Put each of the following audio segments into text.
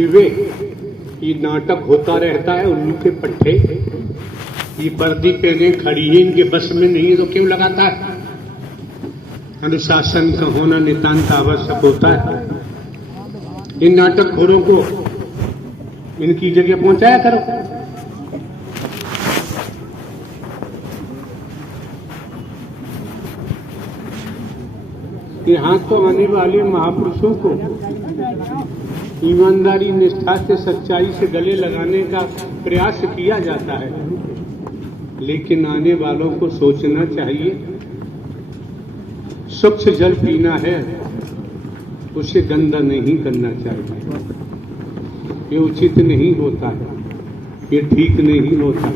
कि वे ये नाटक होता रहता है, उल्लू के पट्टे, ये वर्दी पहने खड़ी है, इनके बस में नहीं है तो क्यों लगाता है? अनुशासन का होना नितांत आवश्यक होता है। इन नाटकखोरों को इनकी जगह पहुंचाया करो। यहाँ तो आने वाले महापुरुषों को ईमानदारी, निष्ठा से, सच्चाई से गले लगाने का प्रयास किया जाता है, लेकिन आने वालों को सोचना चाहिए, स्वच्छ जल पीना है, उसे गंदा नहीं करना चाहिए। ये उचित नहीं होता है, ये ठीक नहीं होता है।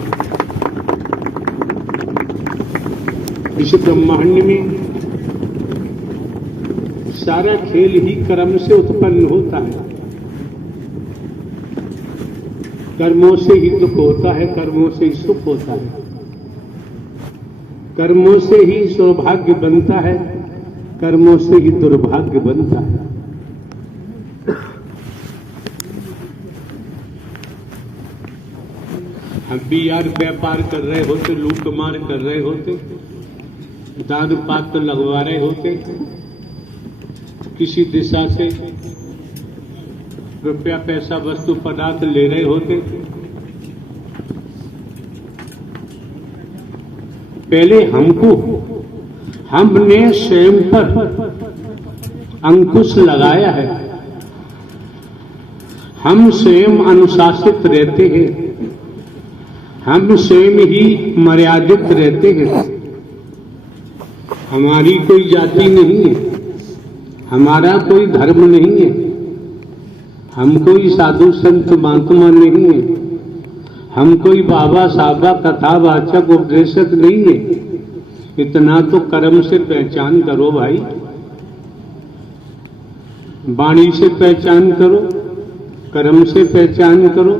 इस ब्रह्मांड में सारा खेल ही कर्म से उत्पन्न होता है। कर्मों से ही दुख होता है, कर्मों से ही सुख होता है, कर्मों से ही सौभाग्य बनता है, कर्मों से ही दुर्भाग्य बनता है। हम भी यार व्यापार कर रहे होते, लूट मार कर रहे होते, दारू पात लगवा रहे होते, किसी दिशा से रुपया पैसा वस्तु पदार्थ ले रहे होते, पहले हमने स्वयं पर अंकुश लगाया है। हम स्वयं अनुशासित रहते हैं, हम स्वयं ही मर्यादित रहते हैं। हमारी कोई जाति नहीं है, हमारा कोई धर्म नहीं है, हम कोई साधु संत महात्मा नहीं है, हम कोई बाबा साहबा कथावाचक उपदेशक नहीं है। इतना तो कर्म से पहचान करो भाई, वाणी से पहचान करो, कर्म से पहचान करो।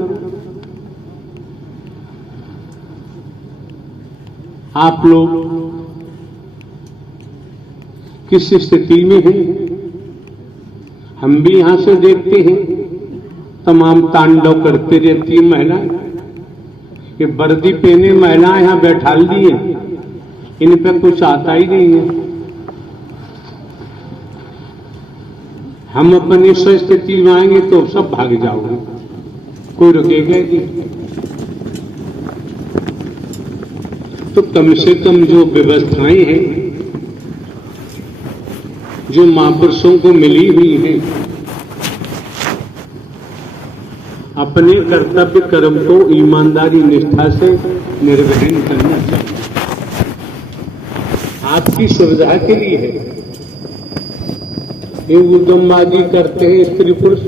आप लोग किस स्थिति में हैं? हम भी यहां से देखते हैं, तमाम तांडव करते रहती है महिलाएं। ये वर्दी पहने महिलाएं यहां बैठाल दी है, इन पर कुछ आता ही नहीं है। हम अपनी स्थिति में आएंगे तो सब भाग जाओगे, कोई रुकेगा ही नहीं। तो कम से कम जो व्यवस्थाएं हैं, जो महापुरुषों को मिली हुई हैं, अपने कर्तव्य कर्म को ईमानदारी निष्ठा से निर्वहन करना चाहिए। आपकी सुविधा के लिए है। ये उद्यमबाजी करते हैं स्त्री पुरुष,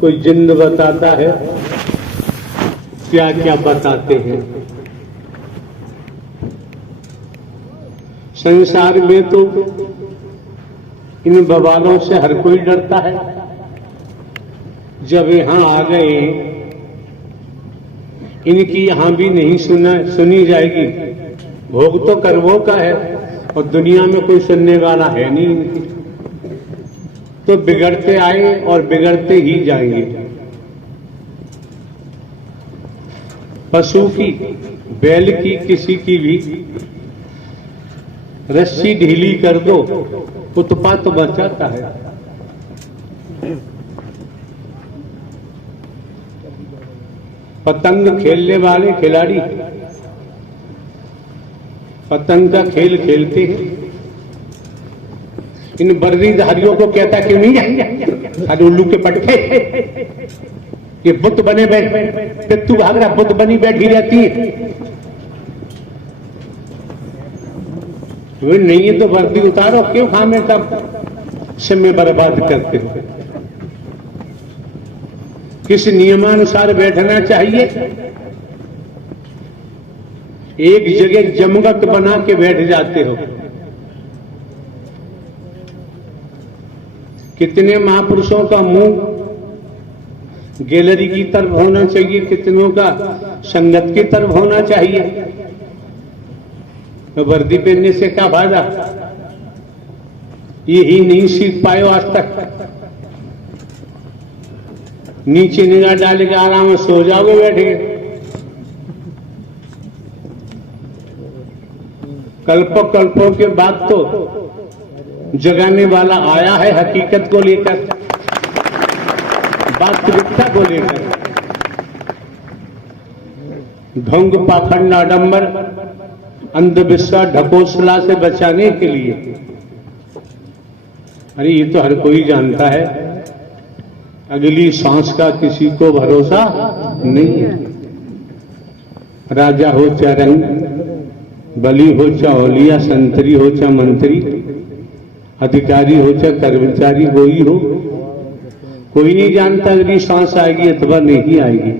कोई जिन्न बताता है, क्या क्या बताते हैं। संसार में तो इन बवालों से हर कोई डरता है। जब यहां आ गए, इनकी यहां भी नहीं सुनी जाएगी। भोग तो कर्मों का है और दुनिया में कोई सुनने वाला है नहीं इनकी। तो बिगड़ते आए और बिगड़ते ही जाएंगे। पशु की, बैल की, किसी की भी रस्सी ढीली कर दो, उत्पात बचाता है। पतंग खेलने वाले खिलाड़ी पतंग का खेल खेलते हैं। इन वर्दीधारियों को कहता क्यों नहीं है? अरे उल्लू के पटके, ये बुत बने बैठ, तू भाग रहा, बुत बनी बैठी रहती है। वे नहीं है तो वर्दी उतारो, क्यों खामे तब समय बर्बाद करते हो? किस नियमानुसार बैठना चाहिए? एक जगह जमगट बना के बैठ जाते हो। कितने महापुरुषों का मुंह गैलरी की तरफ होना चाहिए, कितनों का संगत की तरफ होना चाहिए। तो वर्दी पहनने से क्या फायदा? यही नहीं सीख पाए आज तक। नीचे निगाह डाल के आराम से सो जाओगे बैठ के। कल्पों कल्पों के बाद तो जगाने वाला आया है हकीकत को लेकर, वास्तविकता को लेकर। ढोंग पाखंड आडंबर अंधविश्वास ढकोसला से बचाने के लिए। अरे ये तो हर कोई जानता है, अगली सांस का किसी को भरोसा नहीं है। राजा हो चाहे रंग, बली हो चाहे औलिया, संतरी हो चाहे मंत्री, अधिकारी हो चाहे कर्मचारी, कोई हो, कोई नहीं जानता अगली सांस आएगी अथवा नहीं आएगी।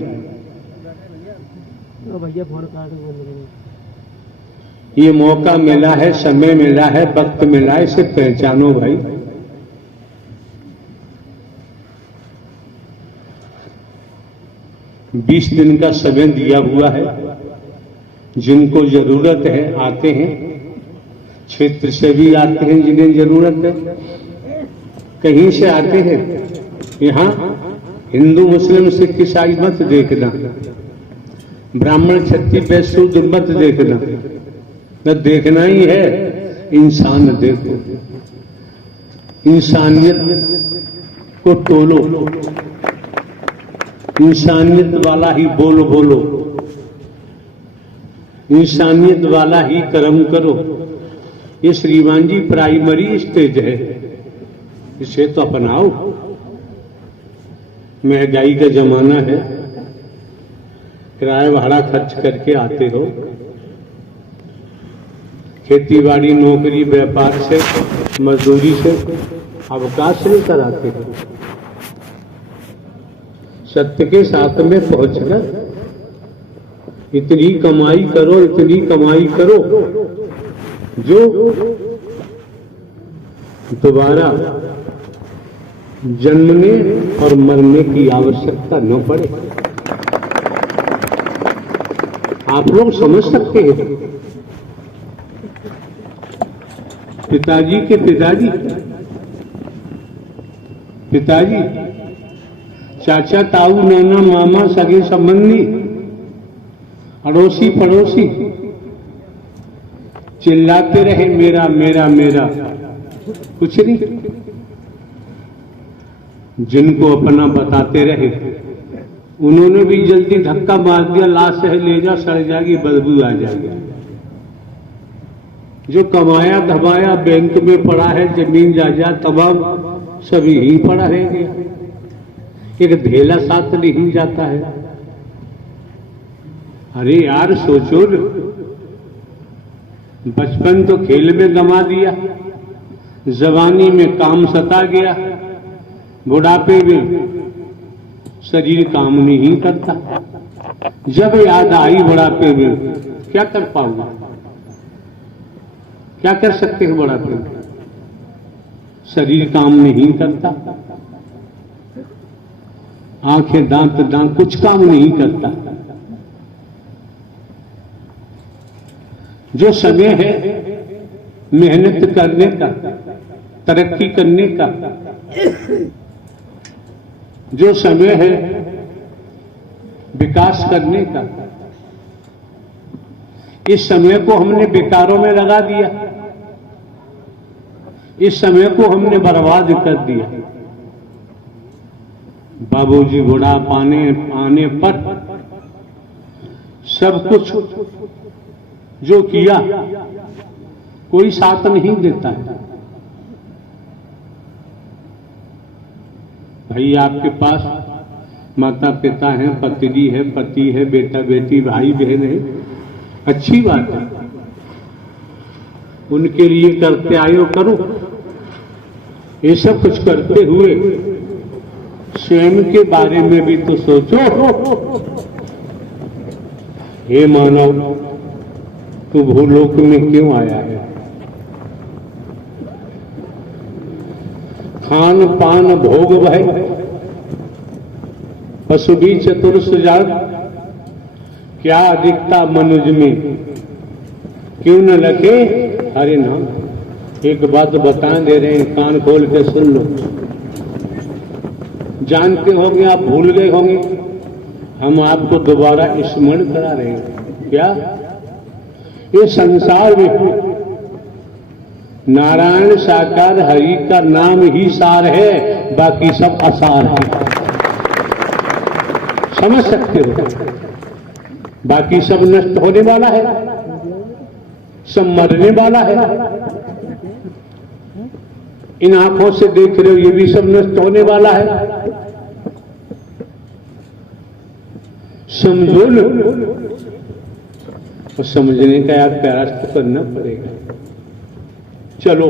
ये मौका मिला है, समय मिला है, वक्त मिला है, इसे पहचानो भाई। बीस दिन का समय दिया हुआ है, जिनको जरूरत है आते हैं, क्षेत्र से भी आते हैं जिन्हें जरूरत है, कहीं से आते हैं। यहाँ हिंदू मुस्लिम सिख ईसाई मत देखना, ब्राह्मण क्षत्रिय वैश्य शूद्र मत देखना, न देखना ही है, इंसान देखो, इंसानियत को तोलो, इंसानियत वाला ही बोलो, इंसानियत वाला ही कर्म करो। ये श्रीमान जी प्राइमरी स्टेज है, इसे तो अपनाओ। महंगाई का जमाना है, किराया भाड़ा खर्च करके आते हो, खेती बाड़ी नौकरी व्यापार से मजदूरी से अवकाश लेकर आते हो। सत्य के साथ में पहुंचकर इतनी कमाई करो, इतनी कमाई करो जो दोबारा जन्मने और मरने की आवश्यकता न पड़े। आप लोग समझ सकते हैं, पिताजी के पिताजी, चाचा ताऊ नाना मामा सगे संबंधी अड़ोसी पड़ोसी चिल्लाते रहे मेरा मेरा मेरा, कुछ नहीं। जिनको अपना बताते रहे उन्होंने भी जल्दी धक्का मार दिया, लाश है ले जा, सड़ जाएगी, बदबू आ जाएगी। जो कमाया धमाया बैंक में पड़ा है, जमीन जायदाद तमाम सभी ही पड़ा है, एक धेला साथ नहीं जाता है। अरे यार सोचो, बचपन तो खेल में गंवा दिया, जवानी में काम सता गया, बुढ़ापे में शरीर काम नहीं करता। जब याद आई बुढ़ापे में, क्या कर पाऊंगा, क्या कर सकते हैं बुढ़ापे में? शरीर काम नहीं करता, आंखें दांत कुछ काम नहीं करता। जो समय है मेहनत करने का, तरक्की करने का, जो समय है विकास करने का, इस समय को हमने बेकारों में लगा दिया, इस समय को हमने बर्बाद कर दिया। बाबूजी बुढ़ापा आने पर सब कुछ जो किया कोई साथ नहीं देता है। भाई आपके पास माता पिता हैं, पत्नी है, पति है, बेटा बेटी, भाई बहन है, अच्छी बात है, उनके लिए करते आयो करो। ये सब कुछ करते हुए स्वयं के बारे में भी तो सोचो। हे मानव, तू भूलोक में क्यों आया है? खान पान भोग भय पशु भी चतुर्थ जात, क्या अधिकता मनुज में, क्यों न रखे हरे नाम। एक बात बता दे रहे हैं, कान खोल के सुन लो। जानते होंगे, आप भूल गए होंगे, हम आपको दोबारा स्मरण करा रहे हैं। क्या ये संसार में नारायण साकार हरि का नाम ही सार है, बाकी सब असार है। समझ सकते हो? बाकी सब नष्ट होने वाला है, सब मरने वाला है। इन आंखों से देख रहे हो, ये भी सब नष्ट होने वाला है। समझो लो, और समझने का यार प्रयास तो करना पड़ेगा। चलो,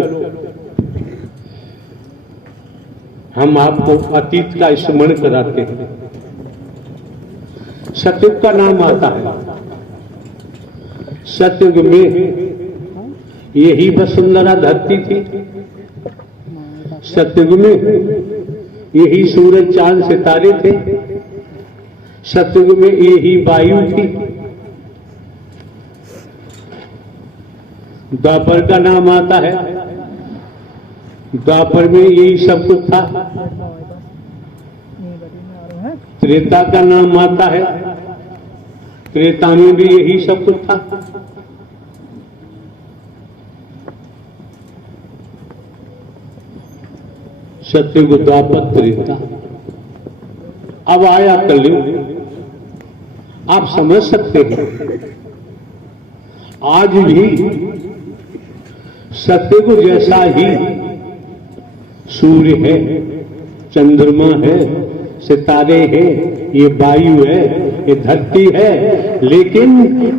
हम आपको अतीत का स्मरण कराते हैं। सतयुग का नाम आता है। सतयुग में यही वसुंधरा धरती थी। सतयुग में यही सूरज चांद सितारे थे। सतयुग में यही वायु थी। द्वापर का नाम आता है। द्वापर में यही सब कुछ था। त्रेता का नाम आता है। त्रेता में भी यही सब कुछ था। सतयुग, द्वापर, त्रेता। अब आया कलयुग। आप समझ सकते हैं, आज भी सतयुग जैसा ही सूर्य है, चंद्रमा है, सितारे हैं, ये वायु है, ये धरती है, लेकिन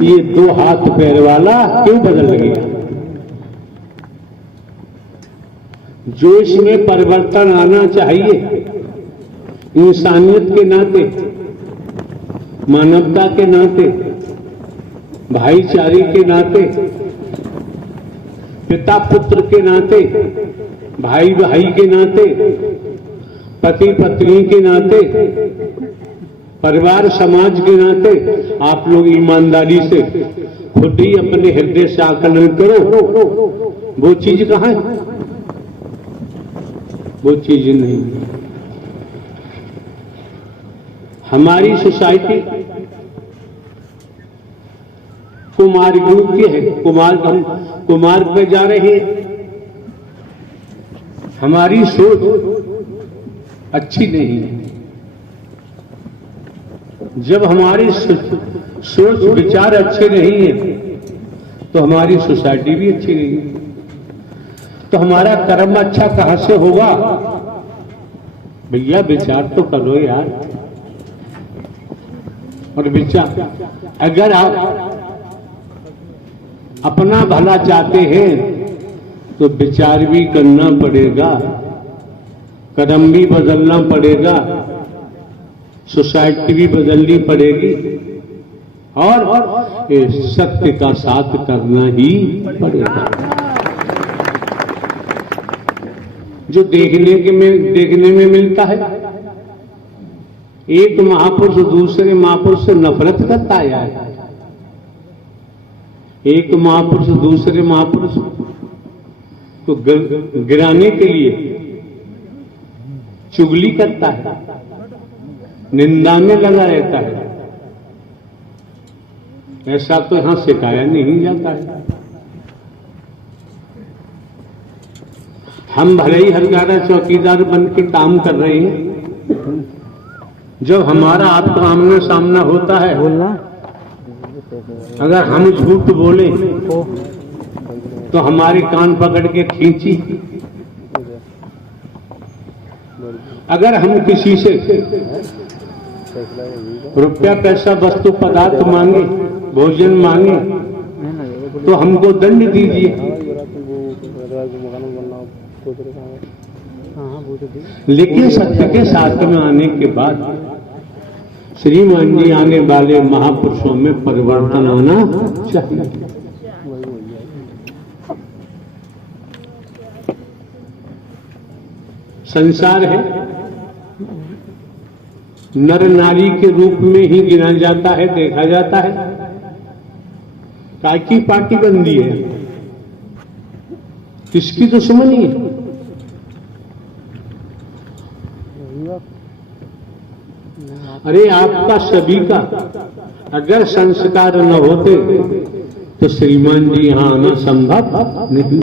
ये दो हाथ पैर वाला क्यों बदल गया? जो इसमें परिवर्तन आना चाहिए, इंसानियत के नाते, मानवता के नाते, भाईचारे के नाते, पिता पुत्र के नाते, भाई भाई के नाते, पति पत्नी के नाते, परिवार समाज के नाते, आप लोग ईमानदारी से खुद ही अपने हृदय से आकलन करो, वो चीज कहां है? वो चीज नहीं। हमारी सोसाइटी कुमार युग की है। कुमार पे जा रहे हैं। हमारी सोच अच्छी नहीं है। जब हमारी सोच विचार अच्छे नहीं है, तो हमारी सोसाइटी भी अच्छी नहीं है। तो हमारा कर्म अच्छा कहां से होगा? भैया विचार तो करो यार। और विचार, अगर आप अपना भला चाहते हैं तो विचार भी करना पड़ेगा, कर्म भी बदलना पड़ेगा, सोसाइटी भी बदलनी पड़ेगी, और सत्य का साथ करना ही पड़ेगा। जो देखने में मिलता है, एक महापुरुष दूसरे महापुरुष से नफरत करता है। एक महापुरुष दूसरे महापुरुष को गिराने के लिए चुगली करता है, निंदा में लगा रहता है। ऐसा तो यहां सिखाया नहीं जाता है। हम भले ही हरगारा चौकीदार बन के काम कर रहे हैं, जब हमारा आपका आमना सामना होता है, अगर हम झूठ बोले तो हमारे कान पकड़ के खींची। अगर हम किसी से रुपया पैसा वस्तु पदार्थ मांगे, भोजन मांगे, तो हमको दंड दीजिए। लेकिन सत्य के साथ में आने के बाद श्रीमान जी आने वाले महापुरुषों में परिवर्तन आना चाहिए। संसार है, नर नारी के रूप में ही गिना जाता है, देखा जाता है। काकी पार्टी बंदी है, किसकी दुश्मनी है? अरे आपका सभी का अगर संस्कार न होते तो श्रीमान जी यहां आना संभव नहीं।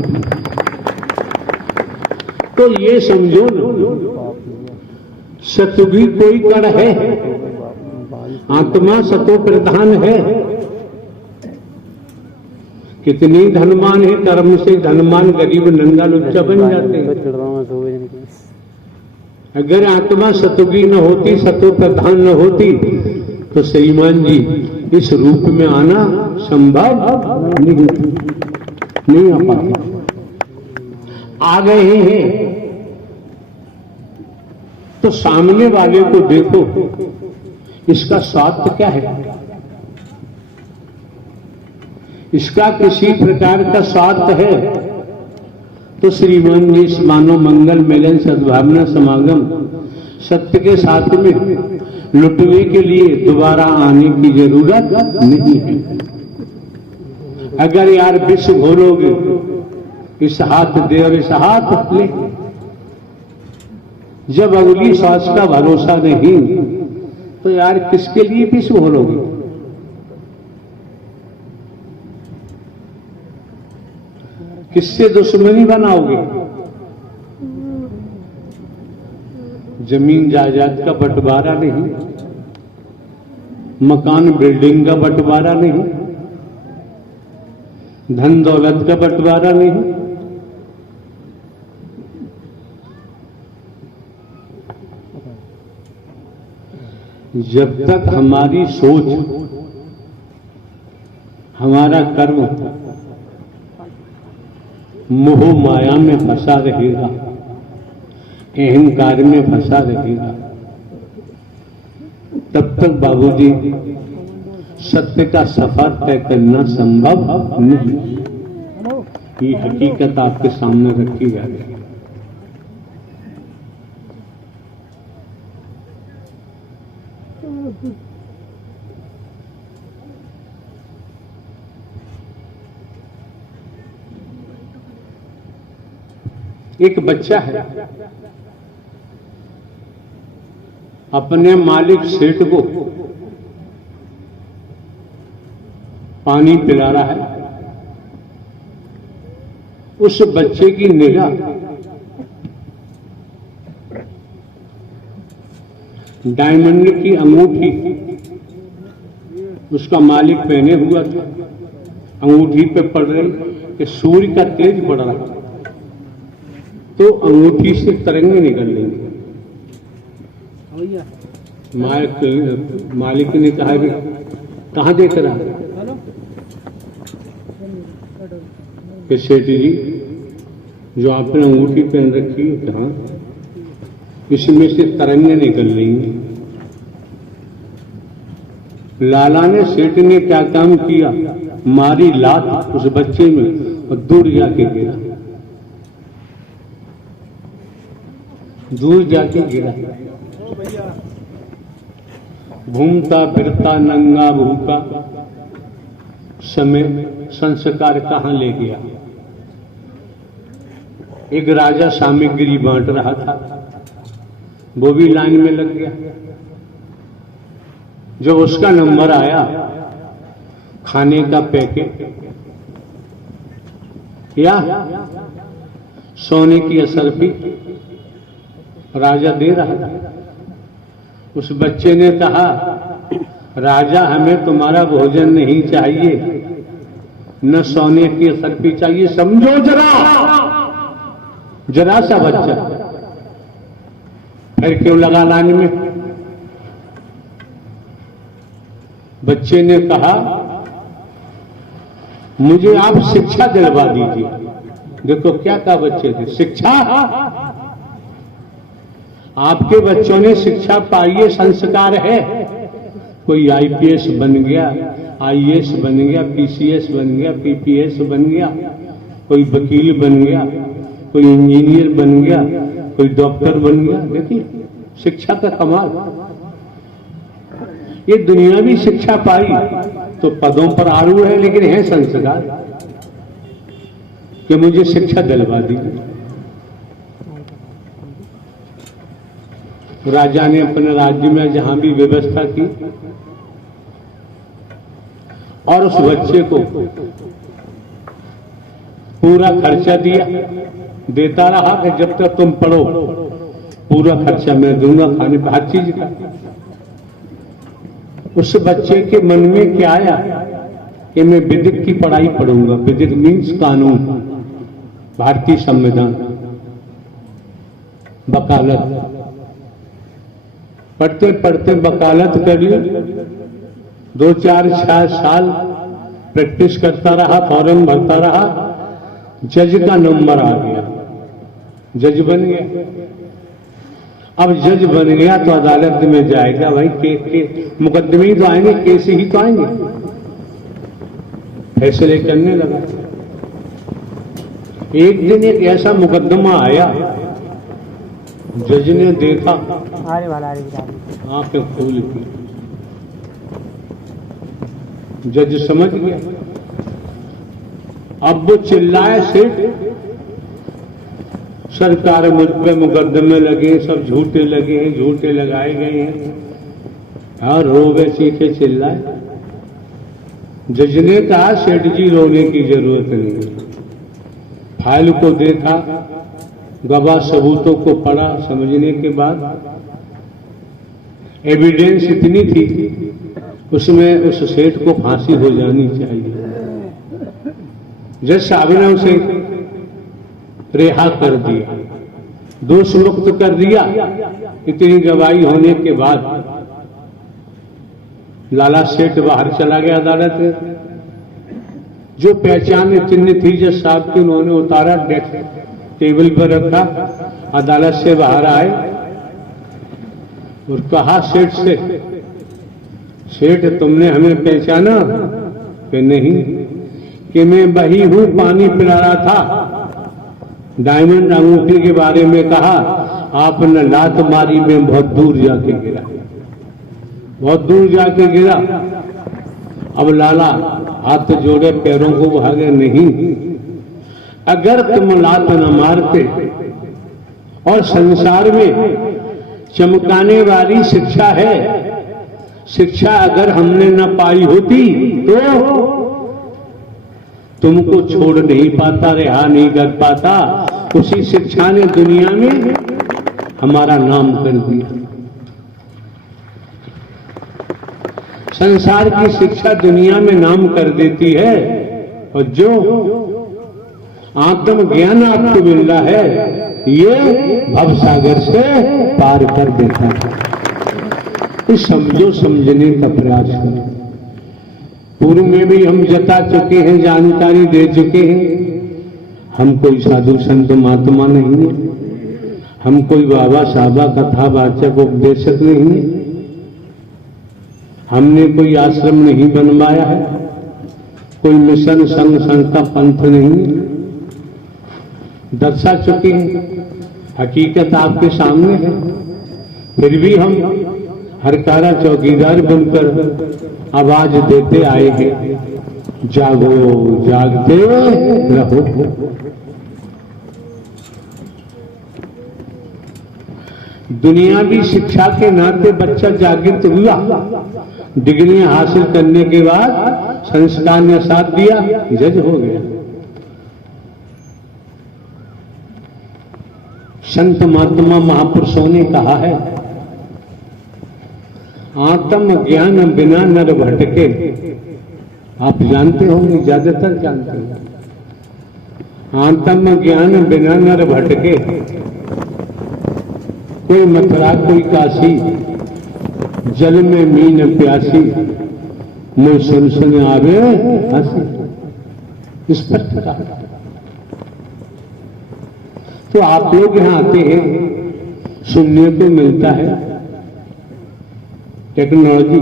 तो ये समझो न, सतुगी कोई कण है, आत्मा सतो प्रधान है। कितनी धनवान है, कर्म से धनवान गरीब नंगा लुच्चा बन जाते हैं। अगर आत्मा सतुगी न होती, सतो प्रधान न होती, तो श्रीमान जी इस रूप में आना संभव नहीं आ पाता। आ गए हैं तो सामने वाले को देखो, इसका स्वार्थ क्या है? इसका किसी प्रकार का स्वार्थ है तो श्रीमान जी इस मानव मंगल मिलन सद्भावना समागम सत्य के साथ में लुटने के लिए दोबारा आने की जरूरत नहीं है। अगर यार विष घोलोगे, इस हाथ दे और इस हाथ ले, जब अगली सांस का भरोसा नहीं तो यार किसके लिए विष घोलोगे? किससे दुश्मनी बनाओगे? जमीन जायदाद का बंटवारा नहीं, मकान बिल्डिंग का बंटवारा नहीं, धन दौलत का बंटवारा नहीं। जब तक हमारी सोच, हमारा कर्म मोह माया में फंसा रहेगा, अहंकार में फंसा रहेगा, तब तक बाबूजी सत्य का सफर तय करना संभव नहीं। ये हकीकत आपके सामने रखी जा रही है। एक बच्चा है, अपने मालिक सेठ को पानी पिला रहा है। उस बच्चे की निगाह डायमंड की अंगूठी उसका मालिक पहने हुआ था, अंगूठी पे पड़ रही कि सूर्य का तेज पड़ रहा है तो अंगूठी से तरंगे निकल रही। मालिक ने कहा कि कहां देख रहा है? कि सेठ जी जो आपने अंगूठी पहन रखी है, कहां इसमें से तरंगे निकल रही हैं। लाला ने, सेठ ने क्या काम किया? मारी लात उस बच्चे में और दूर जाके गिरा, दूर जाके गिरा। घूमता फिरता नंगा भूखा समय संस्कार कहां ले गया? एक राजा सामग्री बांट रहा था, वो भी लाइन में लग गया। जब उसका नंबर आया, खाने का पैकेट या सोने की असरफी राजा दे रहा था। उस बच्चे ने कहा, राजा हमें तुम्हारा भोजन नहीं चाहिए, न सोने की असरफी चाहिए। समझो जरा सा बच्चा फिर क्यों लगा लाइन में? बच्चे ने कहा, मुझे आप शिक्षा दिलवा दीजिए। देखो क्या कहा बच्चे ने, शिक्षा। आपके बच्चों ने शिक्षा पाई है, संस्कार है। कोई आईपीएस बन गया, आईएएस बन गया, पीसीएस बन गया, पीपीएस बन गया, कोई वकील बन गया, कोई इंजीनियर बन गया, कोई डॉक्टर बन गया। देखिए शिक्षा का कमाल। ये दुनियावी शिक्षा पाई तो पदों पर आरूढ़ है, लेकिन है संस्कार कि मुझे शिक्षा दिलवा दी। राजा ने अपने राज्य में जहां भी व्यवस्था की और उस बच्चे को पूरा खर्चा दिया, देता रहा कि जब तक तुम पढ़ो पूरा खर्चा मैं दूंगा, खाने पर हर चीज का। उस बच्चे के मन में क्या आया कि मैं विधिक की पढ़ाई पढ़ूंगा। विधिक मीन्स कानून, भारतीय संविधान, वकालत। पढ़ते पढ़ते वकालत कर ली, 2-4-6 साल प्रैक्टिस करता रहा, फॉर्म भरता रहा, जज का नंबर आ गया, जज बन गया। अब जज बन गया तो अदालत में जाएगा, भाई के मुकदमे ही तो आएंगे, केस ही तो आएंगे, फैसले करने लगा। एक दिन एक ऐसा मुकदमा आया, जज ने देखा, आंखें खोल की, जज समझ गया। अब वो चिल्लाए, सेठ सरकार मुझ पे मुकदमे लगे, सब झूठे लगे हैं, झूठे लगाए गए हैं, और रोवे चीखे चिल्लाए। जज ने कहा सेठ जी रोने की जरूरत नहीं। फाइल को देखा, गवाह सबूतों को पढ़ा, समझने के बाद एविडेंस इतनी थी उसमें उस सेठ को फांसी हो जानी चाहिए। जज साहब ने उसे रिहा कर दिया, दोष मुक्त कर दिया। इतनी गवाही होने के बाद लाला सेठ बाहर चला गया अदालत में। जो पहचान चिन्ह थी जज साहब की उन्होंने उतारा, डेस्क टेबल पर रखा, अदालत से बाहर आए और कहा सेठ से, सेठ तुमने हमें पहचाना? कि नहीं। कि मैं वही हूं, पानी पिला रहा था, डायमंड अंगूठी के बारे में कहा, आपने लात मारी, में बहुत दूर जाके गिरा, बहुत दूर जाके गिरा। अब लाला हाथ जोड़े, पैरों को भागे, नहीं, अगर तुम लात न मारते और संसार में चमकाने वाली शिक्षा है, शिक्षा अगर हमने न पाई होती तो तुमको छोड़ नहीं पाता, रिहा नहीं कर पाता। उसी शिक्षा ने दुनिया में हमारा नाम कर दिया। संसार की शिक्षा दुनिया में नाम कर देती है, और जो आत्म ज्ञान आपको मिल रहा है ये भवसागर से पार कर देता है। इस समझो, समझने का प्रयास करो। पूर्व में भी हम जता चुके हैं, जानकारी दे चुके हैं। हम कोई साधु संत महात्मा नहीं है, हम कोई बाबा साहबा कथावाचक उपदेशक नहीं है, हमने कोई आश्रम नहीं बनवाया है, कोई मिशन संघ संस्था पंथ नहीं है। दर्शा चुके हैं, हकीकत आपके सामने है, फिर भी हम हरकारा चौकीदार बनकर आवाज देते आए हैं, जागो जागते रहो। दुनियावी शिक्षा के नाते बच्चा जागृत हुआ, डिग्री हासिल करने के बाद संस्कार ने साथ दिया, जज हो गया। संत महात्मा महापुरुषों ने कहा है, आत्म ज्ञान बिना नर भटके। आप जानते होंगे, ज्यादातर जानते होंगे, आत्म ज्ञान बिना नर भटके। कोई मथुरा कोई काशी, जल में मीन प्यासी, मुँह सुन आवे हंसी। स्पष्ट कहा। तो आप लोग यहां आते हैं, सुनने को मिलता है, टेक्नोलॉजी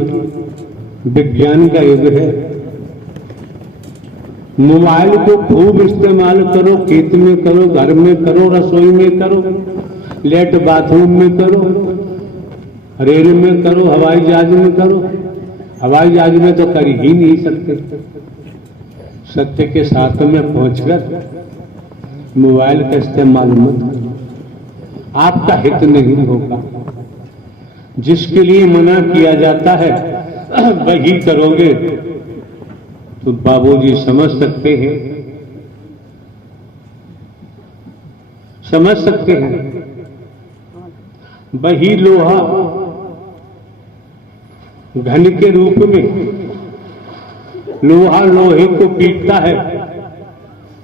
विज्ञान का युग है। मोबाइल को खूब इस्तेमाल करो, खेत में करो, घर में करो, रसोई में करो, लेट बाथरूम में करो, रेल में करो, हवाई जहाज में करो। हवाई जहाज में तो कर ही नहीं सकते। सत्य के साथ में पहुंचकर मोबाइल का इस्तेमाल मत करो, आपका हित नहीं होगा। जिसके लिए मना किया जाता है वही करोगे तो बाबूजी समझ सकते हैं, समझ सकते हैं। वही लोहा घन के रूप में लोहा लोहे को पीटता है,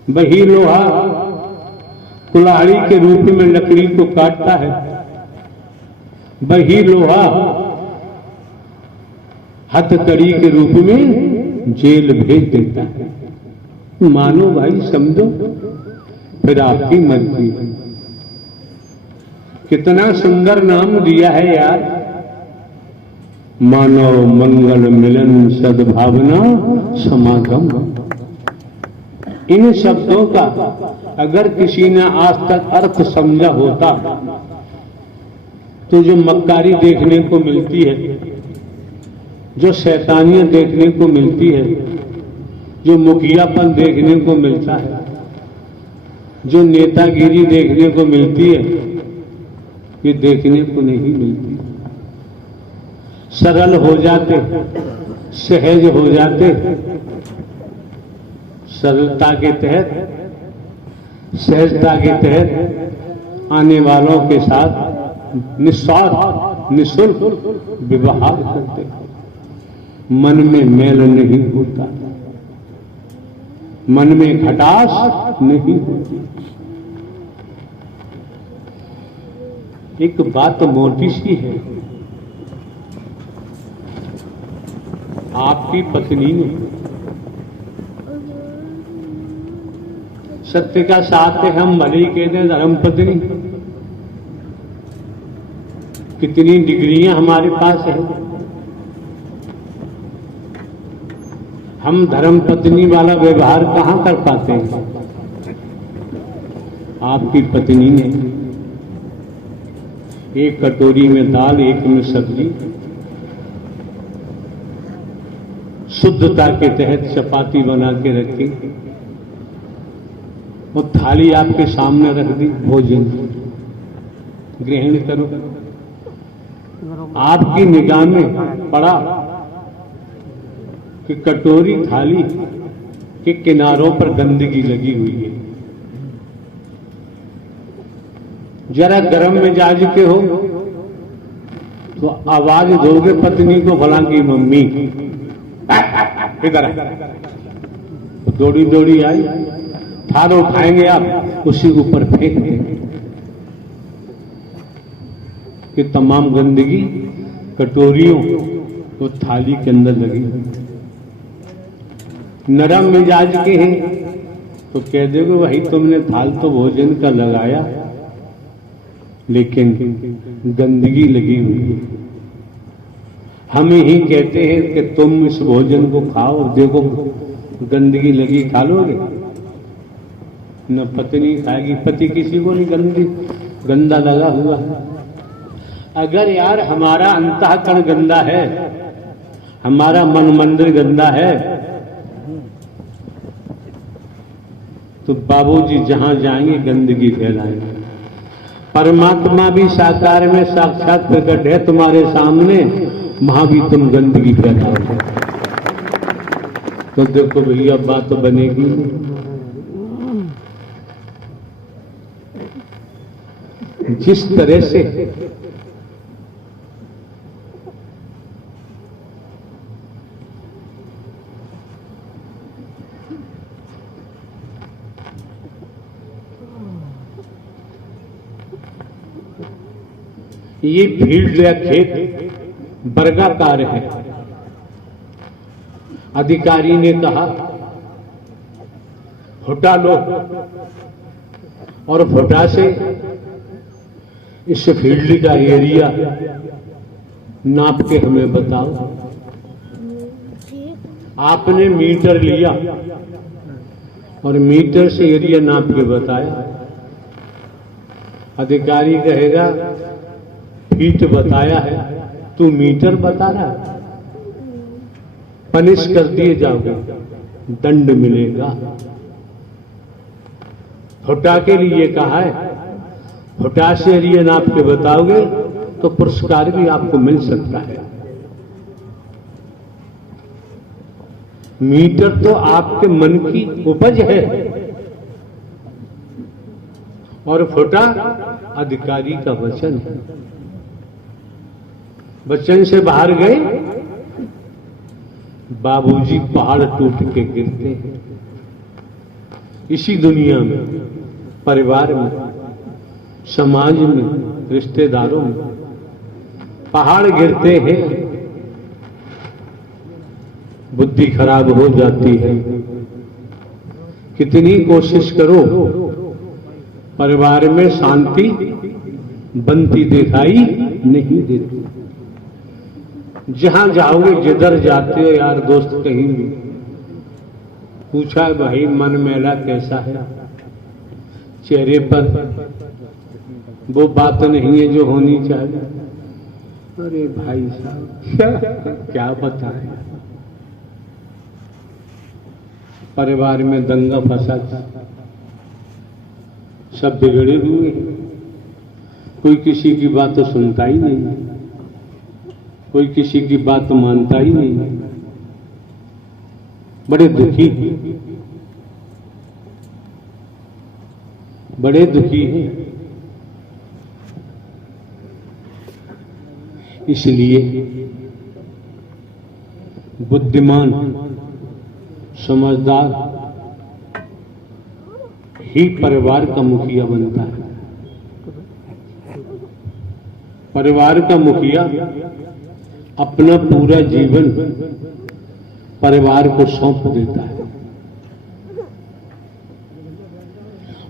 वही लोहा कुल्हाड़ी के रूप में लकड़ी को काटता है, वही लोहा हथकड़ी के रूप में जेल भेज देता है। मानो भाई, समझो, फिर आपकी मर्जी है। कितना सुंदर नाम दिया है यार, मानव मंगल मिलन सद्भावना समागम। इन शब्दों का अगर किसी ने आज तक अर्थ समझा होता तो जो मक्कारी देखने को मिलती है, जो शैतानियत देखने को मिलती है, जो मुखियापन देखने को मिलता है, जो नेतागिरी देखने को मिलती है, ये देखने को नहीं मिलती। सरल हो जाते, सहज हो जाते, सरलता के तहत, सहजता के तहत आने वालों के साथ निस्वार्थ निःशुल्क व्यवहार करते, मन में मैल नहीं होता, मन में खटास नहीं होती। एक बात मोटी सी है, आपकी पत्नी ने सत्य का साथ है, हम भले ही कहते हैं धर्म पत्नी, कितनी डिग्रियां हमारे पास है, हम धर्म पत्नी वाला व्यवहार कहां कर पाते हैं। आपकी पत्नी ने एक कटोरी में दाल, एक में सब्जी, शुद्धता के तहत चपाती बना के रखी, वो थाली आपके सामने रख दी, भोजन ग्रहण करो। आपकी निगाह में पड़ा कि कटोरी थाली के किनारों पर गंदगी लगी हुई है। जरा गर्म मिजाज के हो तो आवाज दोगे पत्नी को, भला की मम्मी इधर दौड़ी दौड़ी आई, थाल उठाएंगे आप, उसी के ऊपर फेंक देंगे कि तमाम गंदगी कटोरियों तो थाली के अंदर लगी। नरम मिजाज के हैं तो कह दोगे भाई तुमने थाल तो भोजन का लगाया, लेकिन गंदगी लगी हुई है। हम ही कहते हैं कि तुम इस भोजन को खाओ और देखो गंदगी लगी, खा लोगे? न पत्नी खाएगी, पति किसी को नहीं गंदा लगा हुआ है। अगर यार हमारा अंतःकरण गंदा है, हमारा मन मंदिर गंदा है, तो बाबूजी जहां जाएंगे गंदगी फैलाएंगे। परमात्मा भी साकार में साक्षात प्रकट है तुम्हारे सामने, वहां भी तुम गंदगी फैलाओगे। तो देखो भैया बात बनेगी। जिस तरह से ये फील्ड या खेत वर्गाकार है। अधिकारी ने कहा फुटा लो और फुटा से इस फील्ड का एरिया नाप के हमें बताओ। आपने मीटर लिया और मीटर से एरिया नाप के बताया। अधिकारी कहेगा फीट बताया है, तू मीटर बता रहा है, पनिश कर दिए जाओगे, दंड मिलेगा। फुटा के लिए कहा है, फुटा से एरिया नाप के बताओगे तो पुरस्कार भी आपको मिल सकता है। मीटर तो आपके मन की उपज है और फुटा अधिकारी का वचन है। वचन से बाहर गए, बाबूजी पहाड़ टूट के गिरते हैं। इसी दुनिया में, परिवार में, समाज में, रिश्तेदारों में पहाड़ गिरते हैं, बुद्धि खराब हो जाती है। कितनी कोशिश करो, परिवार में शांति बनती दिखाई नहीं देती। जहां जाओगे, जिधर जाते हो यार दोस्त, कहीं भी पूछा भाई मन मेला कैसा है, चेहरे पर वो बात नहीं है जो होनी चाहिए। अरे भाई साहब क्या बताएं, परिवार में दंगा फसाद, सब बिगड़े हुए हैं। कोई किसी की बात तो सुनता ही नहीं, कोई किसी की बात मानता ही नहीं। बड़े दुखी हैं, बड़े दुखी हैं। इसलिए बुद्धिमान, समझदार ही परिवार का मुखिया बनता है। परिवार का मुखिया अपना पूरा जीवन परिवार को सौंप देता है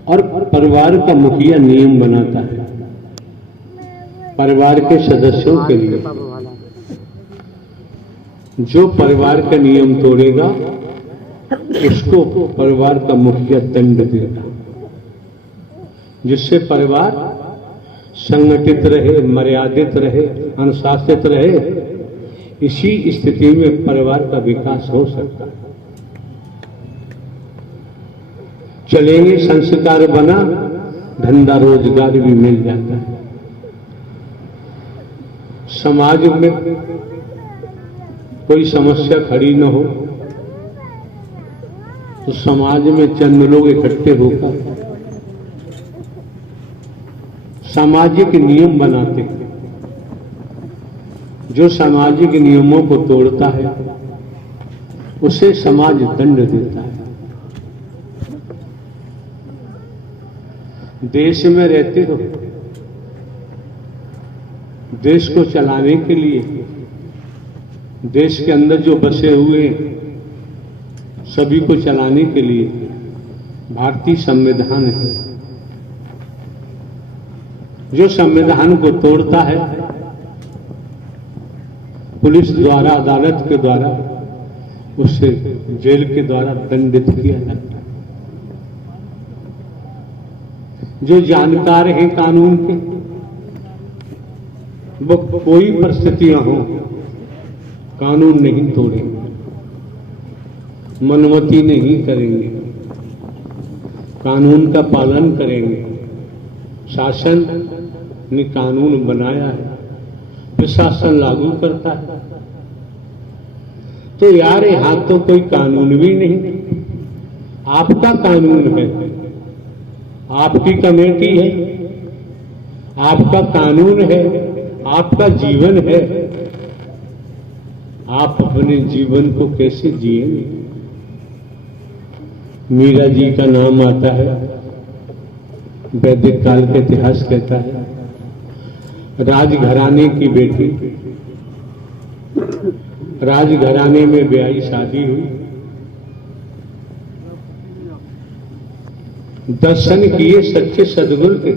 और परिवार का मुखिया नियम बनाता है परिवार के सदस्यों के लिए। जो परिवार का नियम तोड़ेगा उसको परिवार का मुखिया दंड देगा, जिससे परिवार संगठित रहे, मर्यादित रहे, अनुशासित रहे। इसी स्थिति में परिवार का विकास हो सकता है। चलेंगे, संस्कार बना, धंधा रोजगार भी मिल जाता है। समाज में कोई समस्या खड़ी न हो तो समाज में चंद लोग इकट्ठे होकर सामाजिक नियम बनाते हैं। जो सामाजिक नियमों को तोड़ता है उसे समाज दंड देता है। देश में रहते हो, देश को चलाने के लिए देश के अंदर जो बसे हुए सभी को चलाने के लिए भारतीय संविधान है। जो संविधान को तोड़ता है पुलिस द्वारा, अदालत के द्वारा उसे जेल के द्वारा दंडित किया जाता है। जो जानकार हैं कानून के, वो कोई परिस्थितियां हो कानून नहीं तोड़ेंगे, मनमती नहीं करेंगे, कानून का पालन करेंगे। शासन ने कानून बनाया है, प्रशासन लागू करता है। तो यार यहां तो कोई कानून भी नहीं, आपका कानून है, आपकी कमेटी है, आपका कानून है, आपका जीवन है। आप अपने जीवन को कैसे जिएंगे? मीरा जी का नाम आता है, वैदिक काल का इतिहास कहता है। राजघराने की बेटी, राजघराने में ब्याही शादी हुई, दर्शन किए सच्चे सदगुरु के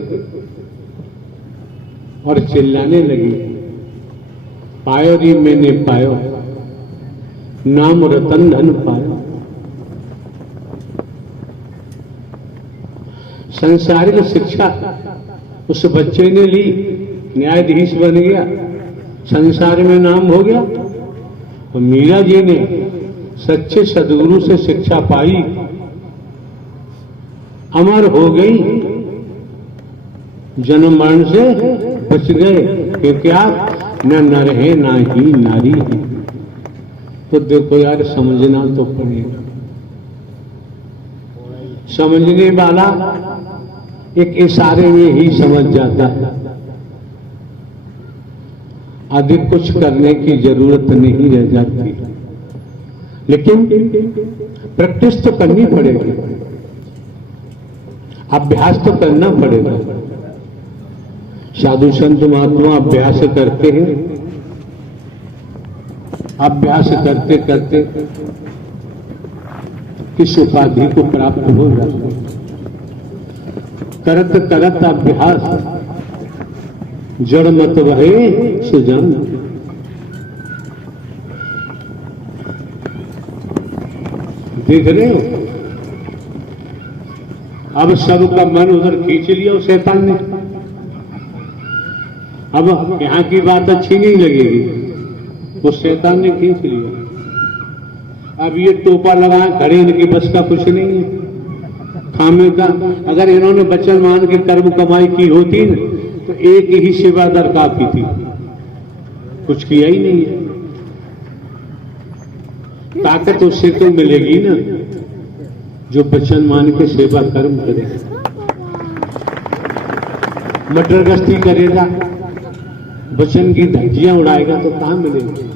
और चिल्लाने लगी, पायो री मैंने पायो, नाम रतन धन पायो। संसारिक शिक्षा उस बच्चे ने ली, न्यायाधीश बन गया, संसार में नाम हो गया। और मीरा जी ने सच्चे सदगुरु से शिक्षा पाई, अमर हो गई, जन्म मरण से फंस गए कि क्या न नर है ना ही नारी है। तो देखो यार, समझना तो पड़ेगा। समझने वाला एक इशारे में ही समझ जाता है, अधिक कुछ करने की जरूरत नहीं रह जाती। लेकिन प्रैक्टिस तो करनी पड़ेगी, अभ्यास तो करना पड़ेगा। साधु संत महात्मा अभ्यास करते हैं, अभ्यास करते करते किस उपाधि को प्राप्त हो जाते। करत करत अभ्यास जड़ मत वहे सुजान। देख रहे हो, अब सबका मन उधर खींच लिया उस शैतान ने। अब यहां की बात अच्छी नहीं लगेगी, उस शैतान ने खींच लिया। अब ये टोपा लगाए खड़े, इनकी बस का कुछ नहीं है खामे का। अगर इन्होंने बचन मान के कर्म कमाई की होती न, तो एक ही सेवा दर काफी थी, कुछ किया ही नहीं है। ताकत उससे तो मिलेगी ना जो बचन मान के सेवा कर्म करेगा, मटर गश्ती करेगा, बचन की धज्जियां उड़ाएगा, तो कहां मिलेगी।